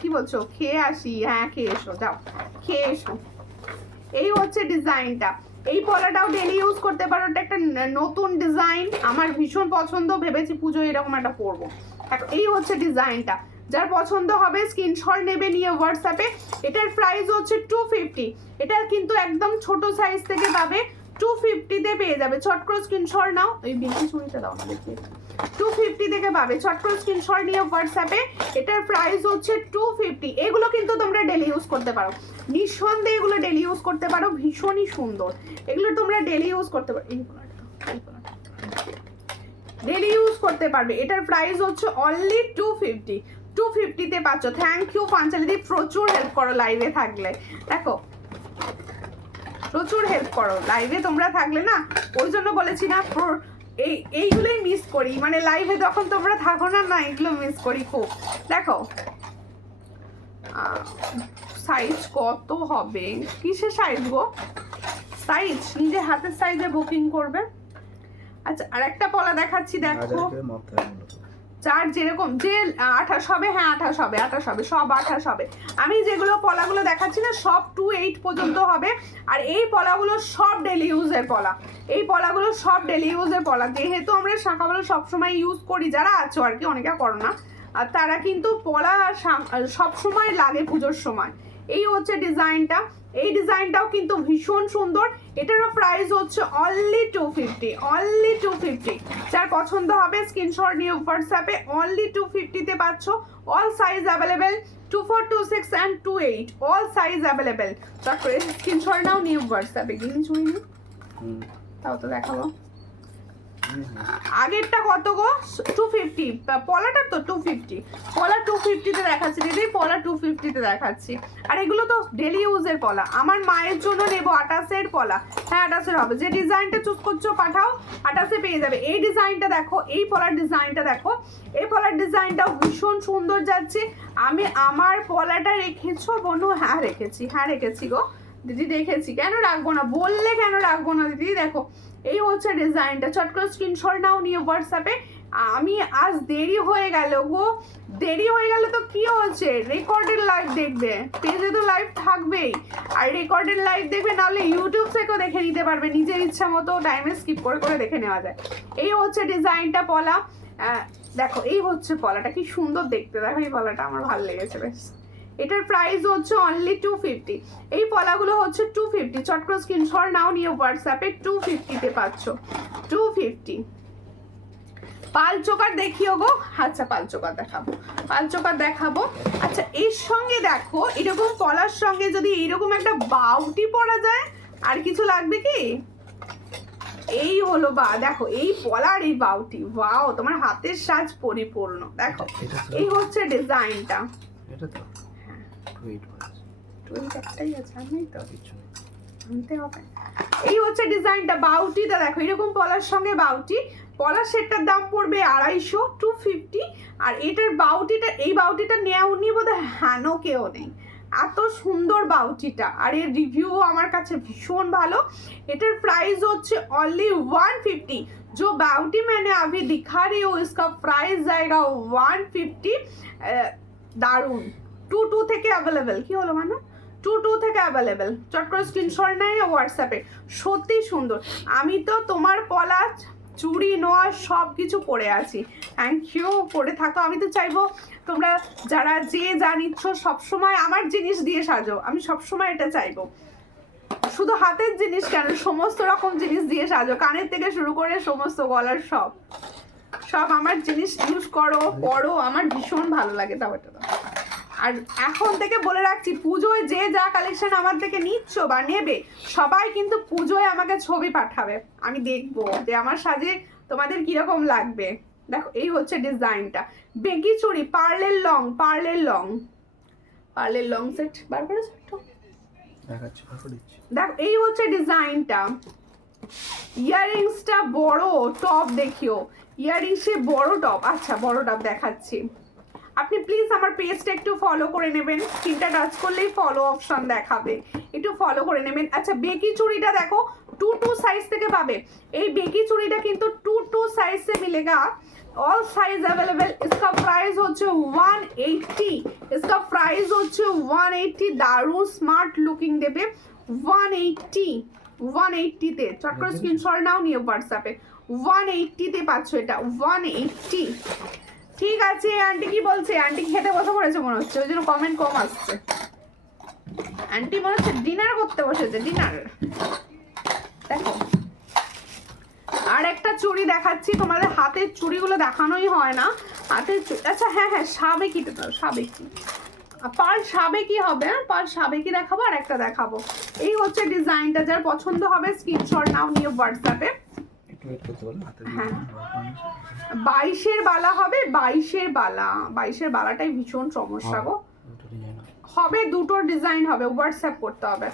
কি বলছো, খেয়ে আসি, হ্যাঁ খেয়ে এসো, যাও খেয়ে এসো। এই হচ্ছে ডিজাইনটা, এই পলাটাও ডেলি ইউজ করতে পারো, এটা একটা নতুন ডিজাইন, আমার ভীষণ পছন্দ, ভেবেছি পুজো এরকম একটা পরবো। এই হচ্ছে ডিজাইনটা, যার পছন্দ হবে স্ক্রিনশট নেবে নিয়ে হোয়াটসঅ্যাপে। এটার প্রাইস হচ্ছে 250, এটা কিন্তু একদম ছোট সাইজ থেকে পাবে, 250-তে পেয়ে যাবে, চট করে স্ক্রিনশট নাও। ওই বিক্রি ছুরিটা দাও না, দেখি 250 থেকে পাবে, চট করে স্ক্রিনশট নিয়ে হোয়াটসঅ্যাপে। এটার প্রাইস হচ্ছে 250। এগুলো কিন্তু তোমরা ডেলি ইউজ করতে পারো, নিঃসন্দেহে এগুলো ডেলি ইউজ করতে পারো, ভীষণই সুন্দর, এগুলো তোমরা ডেলি ইউজ করতে পারো, ডেলি ইউজ করতে পারবে। এটার প্রাইস হচ্ছে অনলি 250-তে পাচ্ছ। থ্যাংক ইউ পাঞ্চালিদি, প্রচুর হেল্প করো লাইভে থাকলে, দেখো প্রচুর হেল্প করো লাইভে তোমরা থাকলে না, ওই জন্য বলেছি না, এইগুলোই মিস করি, মানে লাইভে যখন তোমরা থাকো না, এগুলো মিস করি খুব। দেখো সাইজ কত হবে, কিসের সাইজ গো? সাইজ নিজে হাতের সাইজে বুকিং করবে। আচ্ছা আর একটা পলা দেখাচ্ছি, দেখো যার যেরকম, যে 28 হবে, হ্যাঁ 28 হবে, সব 28 হবে। আমি যেগুলো পলাগুলো দেখাচ্ছি না, সব 28 পর্যন্ত হবে। আর এই পলাগুলো সব ডেলি ইউজের পলা, এই পলাগুলো সব ডেলি ইউজের পলা, যেহেতু আমরা শাঁখাগুলো সবসময় ইউজ করি, যারা আছো আর কি, অনেকে করো না, আর তারা কিন্তু পলা সবসময় লাগে পুজোর সময়। এই হচ্ছে ডিজাইনটা, এই ডিজাইনটাও কিন্তু ভীষণ সুন্দর, এটারও প্রাইস হচ্ছে অনলি 250। যার পছন্দ হবে স্ক্রিনশট নিয়ে হোয়াটসঅ্যাপে, অনলি 250-তে পাচ্ছ। All size available, 24, 26 and 28, all size available. তারপরে স্ক্রিনশট নাও নিয়ে হোয়াটসঅ্যাপে, গিয়ে ছুঁই নি তাও তো দেখাবো। আগেরটা কত গো? 250, পলাটা তো 250, পলা 250-তে দেখাচ্ছি দিদি, পলা 250-তে দেখাচ্ছি। আর এগুলো তো ডেলি ইউজের পলা, আমার মায়ের জন্য নেবো 28-এর পলা, হ্যাঁ 28-এর হবে, যে ডিজাইনটা চুজ করছো পাঠাও, 28-এ পেয়ে যাবে। এই ডিজাইনটা দেখো, এই পলার ডিজাইনটা দেখো, এই পলার ডিজাইনটাও ভীষণ সুন্দর যাচ্ছে। আমি আমার পলাটা রেখেছো বনু? হ্যাঁ রেখেছি গো দিদি, দেখেছি, কেন রাখবো না, বললে কেন রাখবো না দিদি। দেখো এই হচ্ছে ডিজাইনটা, চট করে স্ক্রিনশট নাও নিয়ে হোয়াটসঅ্যাপে। আমি আজ দেরি হয়ে গেল গো, দেরি হয়ে গেলে তো কি হচ্ছে, রেকর্ডেড লাইভ দেখবে, পেজে তো লাইভ থাকবেই, আর রেকর্ডেড লাইভ দেখবে, নাহলে ইউটিউব থেকেও দেখে নিতে পারবে, নিজের ইচ্ছা মতো টাইমে স্কিপ করে করে দেখে নেওয়া যায়। এই হচ্ছে ডিজাইনটা পলা, দেখো এই হচ্ছে পলাটা, কি সুন্দর দেখতে, দেখো এই পলাটা আমার ভালো লেগেছে বেশ। এটার প্রাইস হচ্ছে অনলি 250। এই পলাগুলো হচ্ছে 250, চট করে স্ক্রিনশট নাও, নিয়ে হোয়াটসঅ্যাপে 250-তে পাচ্ছ, 250। পাল চোকার দেখিও গো, আচ্ছা পাল চোকার দেখাবো, পাল চোকার দেখাবো। আচ্ছা এর সঙ্গে দেখো এরকম পলার সঙ্গে যদি এরকম একটা বাউটি পরা যায়, আর কিছু লাগবে কি? এই হলো বা দেখো এই পলার এই বাউটি, ওয়াও, তোমার হাতের সাজ পরিপূর্ণ। দেখো এই হচ্ছে ডিজাইনটা, এটা তো ওয়েট বল, একটাই আছে, আমি তো কিছু নেই। আনতে হবে। এই হচ্ছে ডিজাইনটা, বাউটিটা দেখো এরকম পলার সঙ্গে বাউটি, পলার সেটটার দাম পড়বে 250, 250। আর এটার বাউটিটা, এই বাউটিটা নেওনি বোধহয়, হ্যানো কেউ নেই, এত সুন্দর বাউটিটা, আর এর রিভিউ আমার কাছে ভীষণ ভালো। এটার প্রাইস হচ্ছে অনলি 150। जो बाउटी मैंने अभी दिखा रही हूँ इसका प्राइस जाएगा 150। দারুন, 22 থেকে অ্যাভেলেবেল, কি হলো মানে 22 থেকে অ্যাভেলেবেল, চট করে স্ক্রিনশট নেয় হোয়াটসঅ্যাপে। সত্যি সুন্দর, আমি তো তোমার পলা চুড়ি নোয়া সব কিছু পরে আছি, থ্যাংক ইউ, পরে থাকো। আমি তো চাইবো তোমরা যারা যে যা নিচ্ছ সবসময় আমার জিনিস দিয়ে সাজো, আমি সবসময় এটা চাইবো, শুধু হাতের জিনিস কেন, সমস্ত রকম জিনিস দিয়ে সাজো, কানের থেকে শুরু করে সমস্ত গলার সব সব আমার জিনিস ইউজ করো, পরো, আমার ভীষণ ভালো লাগে। তাও এটা দাও। আর এখন থেকে বলে রাখছি, পুজোয় যে যা কালেকশন আমার থেকে নিচ্ছ বা নেবে, সবাই কিন্তু পুজোয় আমাকে ছবি পাঠাবে, আমি দেখবো যে আমার সাজে তোমাদের কিরকম লাগবে। দেখো এই হচ্ছে ডিজাইনটা, বেগি চুড়ি, পার্লের লং, পার্লের লং, পার্লের লং সেট বার করে দেখাচ্ছি, ফটো দিচ্ছি। দেখো এই হচ্ছে ডিজাইনটা, ইয়াররিংসটা বড়, টপ দেখিও, ইয়াররিংসে বড় টপ, আচ্ছা বড় টপ দেখাচ্ছি। আপনি প্লিজ আমার পেজটা একটু ফলো করে নেবেন, স্ক্রিনটা টাচ করলেই ফলো অপশন দেখাবে, একটু ফলো করে নেবেন। আচ্ছা বেকি চুড়িটা দেখো 2 সাইজ থেকে পাবে, এই বেকি চুড়িটা কিন্তু 2 साइज से मिलेगा, ऑल साइज अवेलेबल। इसका प्राइस হচ্ছে 180, इसका प्राइस হচ্ছে 180, দারুণ স্মার্ট লুকিং দেবে, 180 তে, চট করে স্ক্রিনশট নাও, নিয়ে হোয়াটসঅ্যাপে 180 তে পাচ্ছ এটা, 180। ঠিক আছে, আন্টি কি বলছে? আন্টি খেতে বসে পড়েছে মনে হচ্ছে, ওই জন্য কমেন্ট কম আসছে। আন্টি মনে হচ্ছে ডিনার করতে বসেছে, ডিনার। দেখো আর একটা চুড়ি দেখাচ্ছি তোমাদের, হাতের চুড়িগুলো দেখানোই হয় না, হাতের চুড়ি, আচ্ছা হ্যাঁ হ্যাঁ সাবেকিটা দাও, সাবেকি, পার সাবেকি হবে, পার সাবেকি দেখাবো, আর একটা দেখাবো। এই হচ্ছে ডিজাইনটা, যার পছন্দ হবে স্ক্রিনশট নাও, নিয়ে হোয়াটসঅ্যাপে। হ্যাঁ 22-এর বালা হবে, 22-এর বালা, 22-এর বালাটাই ভীষণ সমস্যা গো, হবে দুটো ডিজাইন হবে, হোয়াটসঅ্যাপ করতে হবে।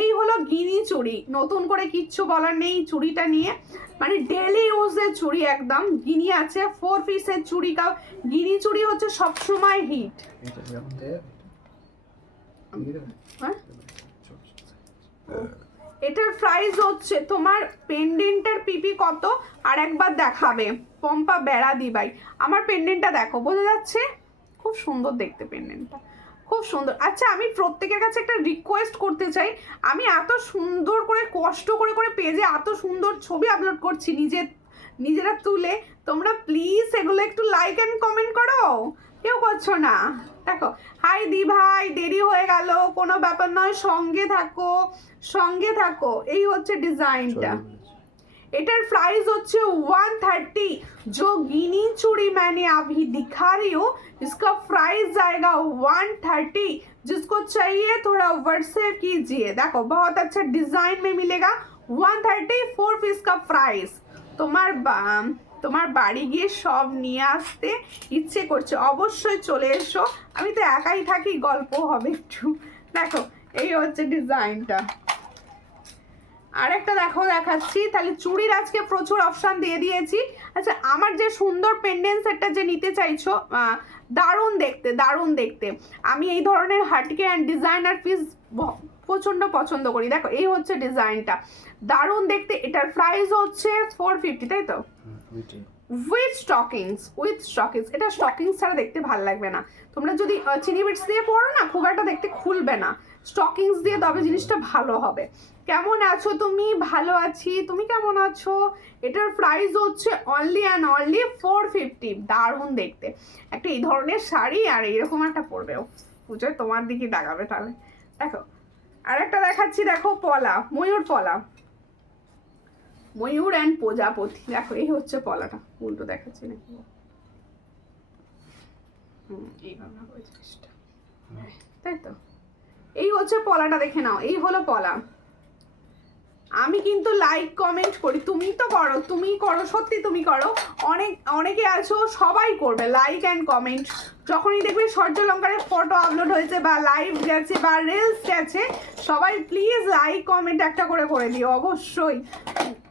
এই হলো গিনি চুড়ি, নতুন করে কিচ্ছু বলার নেই চুড়িটা নিয়ে, মানে ডেলি ইউজের চুড়ি একদম, গিনি আছে 4 পিসের চুড়ি, গিনি চুড়ি হচ্ছে সবসময় হিট। হ্যাঁ এটার প্রাইস হচ্ছে তোমার, পেন্ডেন্টের পিপি কত আর একবার দেখাবে, পম্পা বেড়া দিবাই, আমার পেন্ডেন্টটা দেখো, বোঝা যাচ্ছে, খুব সুন্দর দেখতে পেন্ডেন্টটা, খুব সুন্দর। আচ্ছা আমি প্রত্যেকের কাছে একটা রিকোয়েস্ট করতে চাই, আমি এত সুন্দর করে কষ্ট করে করে পেজে এত সুন্দর ছবি আপলোড করছি নিজেরা তুলে, তোমরা প্লিজ এগুলো একটু লাইক এন্ড কমেন্ট করো, কেউ করছো না। দেখো হাই দি ভাই, দেরি হয়ে গেল, কোনো ব্যাপার নয়, সঙ্গে থাকো সঙ্গে থাকো। এই হচ্ছে ডিজাইনটা, এটার प्राइस হচ্ছে 130। जो गिनी चूड़ी मैंने अभी दिखा रही हूँ, इसका प्राइस जाएगा 130। जिसको चाहिए थोड़ा व्हाट्सएप कीजिए। देखो बहुत अच्छा डिजाइन में मिलेगा, 130 4 पीस का प्राइस। তোমার বাড়ি গিয়ে সব নিয়ে আসতে ইচ্ছে করছে, অবশ্যই চলে এসো, আমি তো একাই থাকি, গল্প হবে একটু। দেখো এই হচ্ছে ডিজাইনটা, আরেকটা দেখো দেখাচ্ছি, তাহলে চুড়ির আজকে প্রচুর অপশন দিয়ে দিয়েছি। আচ্ছা আমার যে সুন্দর পেন্ডেন্ট সেটটা যে নিতে চাইছো, দারুণ দেখতে দারুণ দেখতে, আমি এই ধরনের হাটকে অ্যান্ড ডিজাইনার পিস প্রচন্ড পছন্দ করি। দেখো এই হচ্ছে ডিজাইনটা, দারুণ দেখতে, এটার প্রাইস হচ্ছে 450, তাই তো? With stockings. এটা স্টকিংস ছাড়া দেখতে ভালো লাগবে না। তোমরা যদি চিনি বিটস দিয়ে পরো না, খুব একটা দেখতে খুলবে না। স্টকিংস দিয়ে তবে জিনিসটা ভালো হবে। কেমন আছো তুমি? ভালো আছি, তুমি কেমন আছো? এটার প্রাইস হচ্ছে অনলি অ্যান্ড অনলি 450। দারুণ দেখতে একটা এই ধরনের শাড়ি, আর এইরকম একটা পরবে, পুজোয় তোমার দিকে দাগাবে তাহলে। দেখো আর একটা দেখাচ্ছি, দেখো পলা, ময়ূর পলা, ময়ূর অ্যান্ড প্রজাপতি। দেখো এই হচ্ছে পলাটা, উল্টো দেখাচ্ছি নাকি? এইভাবে হবে জিনিসটা, তাই তো। এই হচ্ছে পলাটা, দেখে নাও, এই হলো পলা। আমি কিন্তু লাইক কমেন্ট করি, তুমি তো করো, তুমি করো, সত্যি তুমি করো। অনেকে আছো, সবাই করবে লাইক অ্যান্ড কমেন্ট। যখনই দেখবে সূর্যলঙ্কারের ফটো আপলোড হয়েছে বা লাইভ গেছে বা রিলস গেছে, সবাই প্লিজ লাইক কমেন্ট একটা করে দিও অবশ্যই।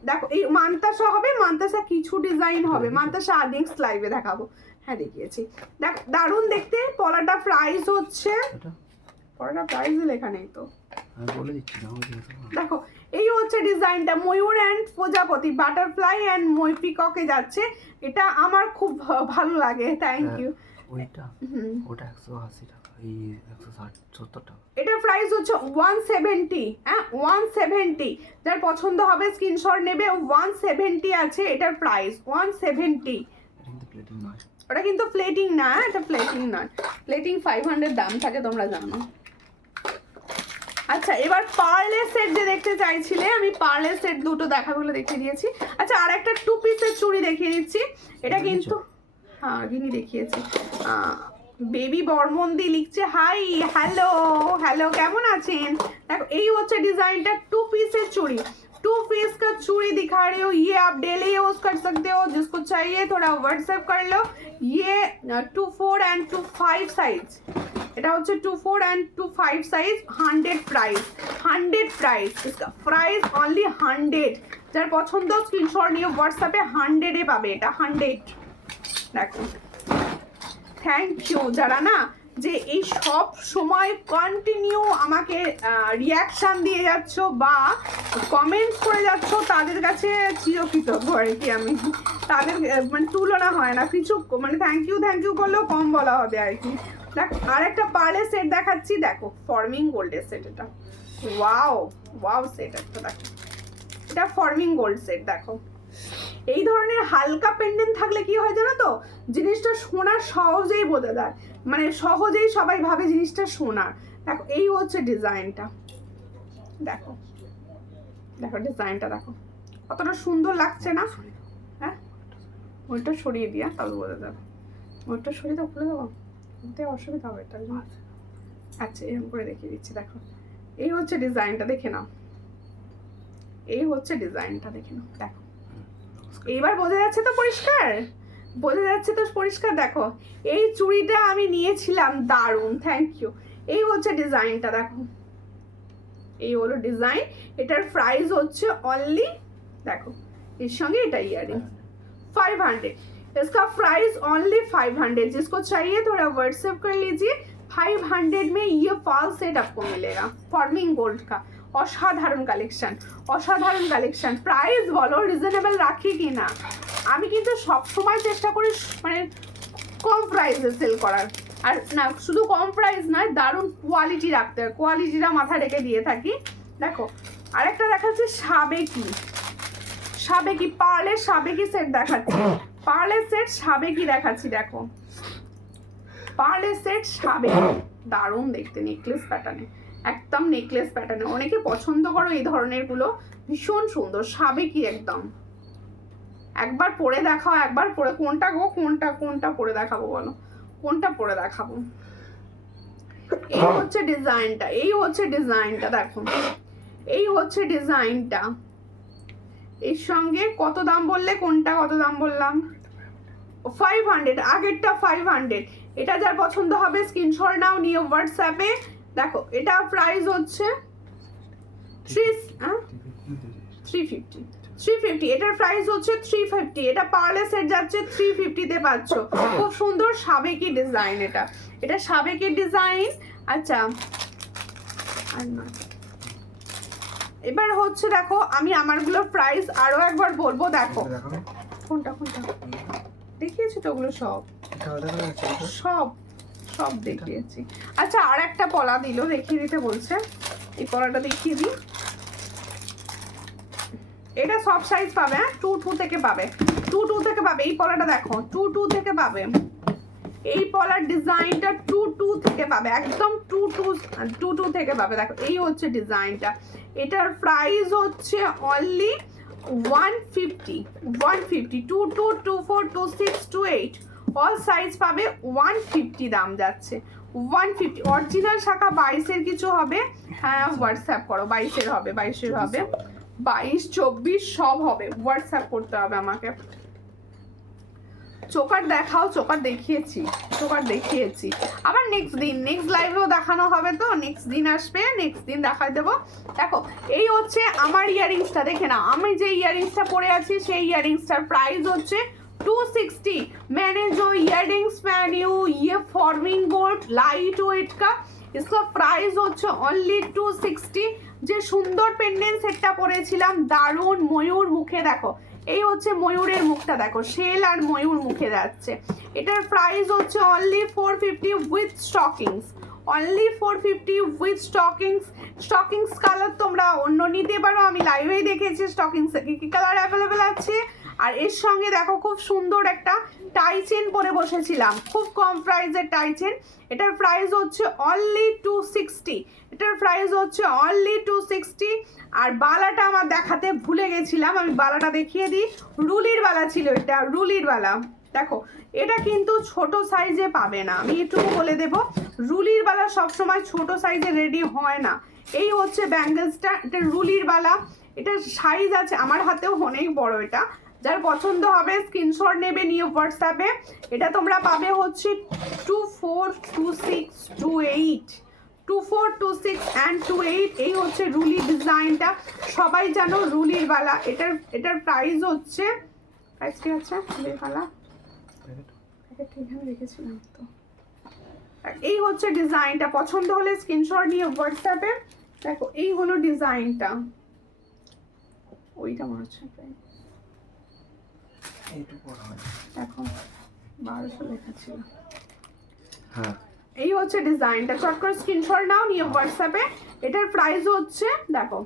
দেখো এই মান্তাসা হবে, মান্তাসা কিছু ডিজাইন হবে, মান্তাসা নেক্সট লাইভে দেখাবো। হ্যাঁ দেখিয়েছি। দেখ দারুণ দেখতে। পলাটা প্রাইস হচ্ছে, পলাটা প্রাইস লেখা নেই তো, আমি বলে দিচ্ছি না। দেখো এই হচ্ছে ডিজাইনটা, ময়ূর অ্যান্ড প্রজাপতি, বাটারফ্লাই অ্যান্ড মই পিককে যাচ্ছে। এটা আমার খুব ভালো লাগে, থ্যাংক ইউ। ওইটা ওটা 180 টাকা, এই 160-70 টাকা। এটার প্রাইস হচ্ছে 170। হ্যাঁ 170, যার পছন্দ হবে স্ক্রিনশট নেবে। 170 আছে এটার প্রাইস, 170। কিন্তু প্লেটিং নয়, ওটা কিন্তু প্লেটিং না, এটা প্লেটিং নয়। প্লেটিং 500 দাম থাকে, তোমরা জানো। আচ্ছা এবার পার্লের সেট যে দেখতে চাইছিলে, আমি পার্লের সেট দুটো দেখাবো বলে দেখিয়ে দিয়েছি। আচ্ছা আর একটা 2 পিসের চুড়ি দেখিয়ে দিচ্ছি। এটা কিন্তু হ্যাঁ গিনি দেখিয়েছি। বেবি বর্মন্দি লিখছে হাই, হ্যালো হ্যালো, কেমন আছেন? দেখো এই হচ্ছে ডিজাইনটা, 2 পিসের চুড়ি। 2 पीस का चूड़ी दिखा रही हूँ, ये आप डेली यूज कर सकते हो, जिसको चाहिए थोड़ा व्हाट्सएप कर लो। ये 24 and 25 साइज, এটা হচ্ছে 24 and 25 সাইজ। 100 প্রাইস, 100 প্রাইস, इसका প্রাইস অনলি 100। যার পছন্দ স্ক্রিনশট নিয়ে হোয়াটসঅ্যাপে 100 এ পাবে এটা, 100। দেখো থ্যাংক ইউ যারা না যে এই সব সময় কন্টিনিউ আমাকে রিয়াকশান দিয়ে যাচ্ছ বা কমেন্টস করে যাচ্ছ, তাদের কাছে চিরকৃতজ্ঞ আর কি আমি। তাদের মানে তুলনা হয় না কিছু, মানে থ্যাংক ইউ করলেও কম বলা হবে আর কি। দেখ আর একটা পার্লের সেট দেখাচ্ছি, দেখো ফর্মিং গোল্ডের সেট। এটা ওয়াও সেট একটা, দেখো এটা ফর্মিং গোল্ড সেট। দেখো এই ধরনের হালকা পেন্ডেন্ট থাকলে কি হয় জানো তো, জিনিসটা সোনার সহজেই বোঝা যায়, মানে সহজেই সবাই ভাবে জিনিসটা সোনার। দেখো এই হচ্ছে ডিজাইনটা, দেখো দেখো ডিজাইনটা দেখো কতটা সুন্দর লাগছে না? হ্যাঁ ওইটা সরিয়ে দিয়া তবে বোঝা যাবে। ওইটা সরিয়ে দাও, খুলে দেবো, অসুবিধা হবে এটার জন্য। আচ্ছা এরকম করে দেখিয়ে দিচ্ছি, দেখো এই হচ্ছে ডিজাইনটা, দেখে নাও। এই হচ্ছে ডিজাইনটা, দেখে নাও। দেখো এইবার বোঝা যাচ্ছে তো পরিষ্কার, বোঝা যাচ্ছে তো পরিষ্কার। দেখো এই চুড়িটা আমি নিয়েছিলাম, দারুণ, থ্যাংক ইউ। এই হচ্ছে ডিজাইনটা, দেখো এই হলো ডিজাইন। এটার প্রাইস হচ্ছে অনলি, দেখো এর সঙ্গে এটা ইয়ারিং 500। इसका प्राइस ओनली 500। जिसको चाहिए थोड़ा व्हाट्सएप कर लीजिए। 500 में ये फॉल सेट आपको मिलेगा, फॉर्मिंग गोल्ड का। অসাধারণ কালেকশন, অসাধারণ কালেকশন। প্রাইস বলো রিজনেবল রাখি কি না? আমি কিন্তু সবসময় চেষ্টা করি মানে কম প্রাইসে সেল করার, আর না শুধু কম প্রাইস নয়, দারুণ কোয়ালিটি রাখতে হয়, কোয়ালিটিটা মাথা রেখে দিয়ে থাকি। দেখো আরেকটা দেখাচ্ছি সাবেকি পার্লের সাবেকি সেট দেখাচ্ছি, পার্লের সেট সাবেকি দেখাচ্ছি। দেখো পার্লের সেট সাবেকি, দারুণ দেখতে, নেকলেস প্যাটার্নে, একদম নেকলেস প্যাটার্নে। অনেকে পছন্দ করো এই ধরনের গুলো, ভীষণ সুন্দর সাবেকি একদম। একবার পরে দেখাও, একবার পরে, কোনটা গো কোনটা পরে দেখাবো বলো, কোনটা পরে দেখাবো? এই হচ্ছে ডিজাইনটা, এই হচ্ছে ডিজাইনটা, দেখো এই হচ্ছে ডিজাইনটা। এর সঙ্গে কত দাম বললে, কোনটা কত দাম বললাম? 500, আগেরটা 500। এটা যার পছন্দ হবে স্ক্রিনশট নাও, নিয়ে হোয়াটসঅ্যাপে। দেখো এটা প্রাইস হচ্ছে 350। এটার প্রাইস হচ্ছে 350। এটা পার্লে সেট যাচ্ছে 350 তে পাচ্ছ। খুব সুন্দর সাবেকি ডিজাইন, এটা সাবেকি ডিজাইন। আচ্ছা এবার হচ্ছে দেখো আমি আমারগুলোর প্রাইস আরো একবার বলবো। দেখো কোনটা কোনটা দেখিয়েছি তো ওগুলো সব সব সব দেখিয়েছি। আচ্ছা আর একটা পলা দিল, দেখিয়ে দিতে বলছে, এই পলাটা দেখিয়ে দিই। এটা সব সাইজ পাবে, হ্যাঁ 2 থেকে পাবে, 2 থেকে পাবে। এই পলাটা দেখো 2 থেকে পাবে, এই পলার ডিজাইনটা 2 থেকে পাবে, একদম 2 থেকে পাবে। দেখো এই হচ্ছে ডিজাইনটা, এটার প্রাইস হচ্ছে অনলি 150, 2 2 2 4 2 6 2 8 অল সাইজ পাবে 150 দাম যাচ্ছে 150। অরিজিনাল শাখা 22-এর কিছু হবে, হ্যাঁ হোয়াটসঅ্যাপ করো, 22-এর হবে, 22-এর হবে, 22 24 সব হবে, হোয়াটসঅ্যাপ করতে হবে আমাকে। চোকার দেখাও, চোকার দেখিয়েছি, চোকার দেখিয়েছি। আবার নেক্সট দিন নেক্সট লাইভেও দেখানো হবে, তো নেক্সট দিন আসবে, নেক্সট দিন দেখাই দেবো। দেখো এই হচ্ছে আমার ইয়ারিংসটা, দেখে না আমি যে ইয়ারিংসটা পরে আছি সেই ইয়ারিংসটার প্রাইস হচ্ছে 260। मैंने जो इयररिंग्स पहनी हूँ ये फॉर्मिंग बोर्ड लाइट वेट का, इसका प्राइस হচ্ছে অনলি 260। যে সুন্দর পেন্ডেন্ট সেটটা পরেছিলাম দারুণ ময়ূর মুখে, দেখো এই হচ্ছে ময়ূরের মুখটা, দেখো শেল আর ময়ূর মুখে যাচ্ছে। এটার প্রাইস হচ্ছে only 450 with stockings, only 450 with stockings. Stockings colour তোমরা অন্য নিতে পারো, আমি লাইভেই দেখেছি স্টকিংসে কি কালার অ্যাভেলেবেল আছে। আর এর সঙ্গে দেখো খুব সুন্দর একটা টাই চেন পরে বসেছিলাম, খুব কম প্রাইসের টাই চেন। এটার প্রাইস হচ্ছে অনলি 260, এটার প্রাইস হচ্ছে অনলি 260। আর বালাটা আমার দেখাতে ভুলে গেছিলাম, আমি বালাটা দেখিয়ে দিই। রুলির বালা ছিল এটা, রুলির বালা। দেখো এটা কিন্তু ছোট সাইজে পাবে না, আমি এটুকু বলে দেবো, রুলির বালা সবসময় ছোট সাইজে রেডি হয় না। এই হচ্ছে ব্যাঙ্গেলসটা, এটা রুলির বালা, এটা সাইজ আছে আমার হাতেও অনেক বড়। এটা যার পছন্দ হবে স্ক্রিনশট নেবে, নিয়ে হোয়াটসঅ্যাপে। এটা তোমরা পাবে হচ্ছে 24 26 28, 24 26 and 28। এই হচ্ছে রুলি ডিজাইনটা, সবাই জানো রুলির বালা। এটার প্রাইস হচ্ছে, প্রাইস কি আছে রুলির বালা, এখানে রেখেছিলাম তো। এই হচ্ছে ডিজাইনটা, পছন্দ হলে স্ক্রিনশট নিয়ে হোয়াটসঅ্যাপে। দেখো এই হলো ডিজাইনটা, ওইটা মনে হচ্ছে দেখো 1200 লেখা ছিল। হ্যাঁ এই হচ্ছে ডিজাইনটা, চট করে স্ক্রিনশট নাও, নিয়ে হোয়াটসঅ্যাপে। এটার প্রাইস হচ্ছে দেখো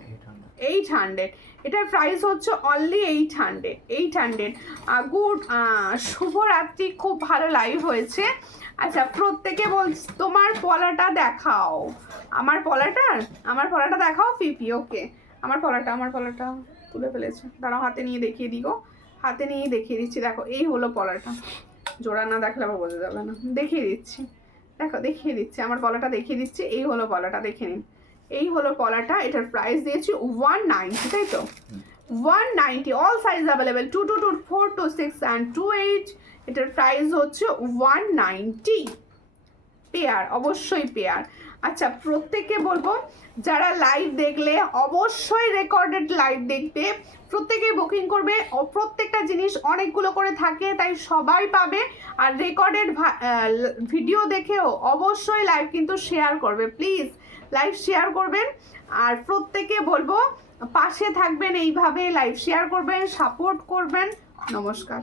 800, এটার প্রাইস হচ্ছে অনলি 800। গুড শুভরাত্রি, খুব ভালো লাইভ হয়েছে। আচ্ছা প্রত্যেকে বলছে তোমার পলাটা দেখাও, আমার পলাটা দেখাও ফিফি। ওকে আমার পলাটা তুলে ফেলেছে, দাঁড়াও হাতে নিয়ে দেখিয়ে দিগো, হাতে নিয়ে দেখিয়ে দিচ্ছি। দেখো এই হলো পলাটা, জোড়া না দেখলে আবার বোঝা যাবে না, দেখিয়ে দিচ্ছি। দেখো দেখিয়ে দিচ্ছি, আমার পলাটা দেখিয়ে দিচ্ছি। এই হলো পলাটা, দেখে নিন এই হলো পলাটা। এটার প্রাইস দিয়েছি 190, তাই তো 190। All size available 2 2 2 4 2 6 and 2 8। এটার প্রাইস হচ্ছে 190 পেয়ার, অবশ্যই পেয়ার। আচ্ছা প্রত্যেককে বলবো যারা লাইভ দেখলে অবশ্যই রেকর্ডেড লাইভ দেখবে, প্রত্যেকে বুকিং করবে। প্রত্যেকটা জিনিস অনেকগুলো করে থাকে তাই সবাই পাবে। আর রেকর্ডেড ভিডিও দেখেও অবশ্যই লাইভ কিন্তু শেয়ার করবে, প্লিজ লাইভ শেয়ার করবেন। আর প্রত্যেকে বলবো পাশে থাকবেন, এইভাবে লাইভ শেয়ার করবেন, সাপোর্ট করবেন। নমস্কার।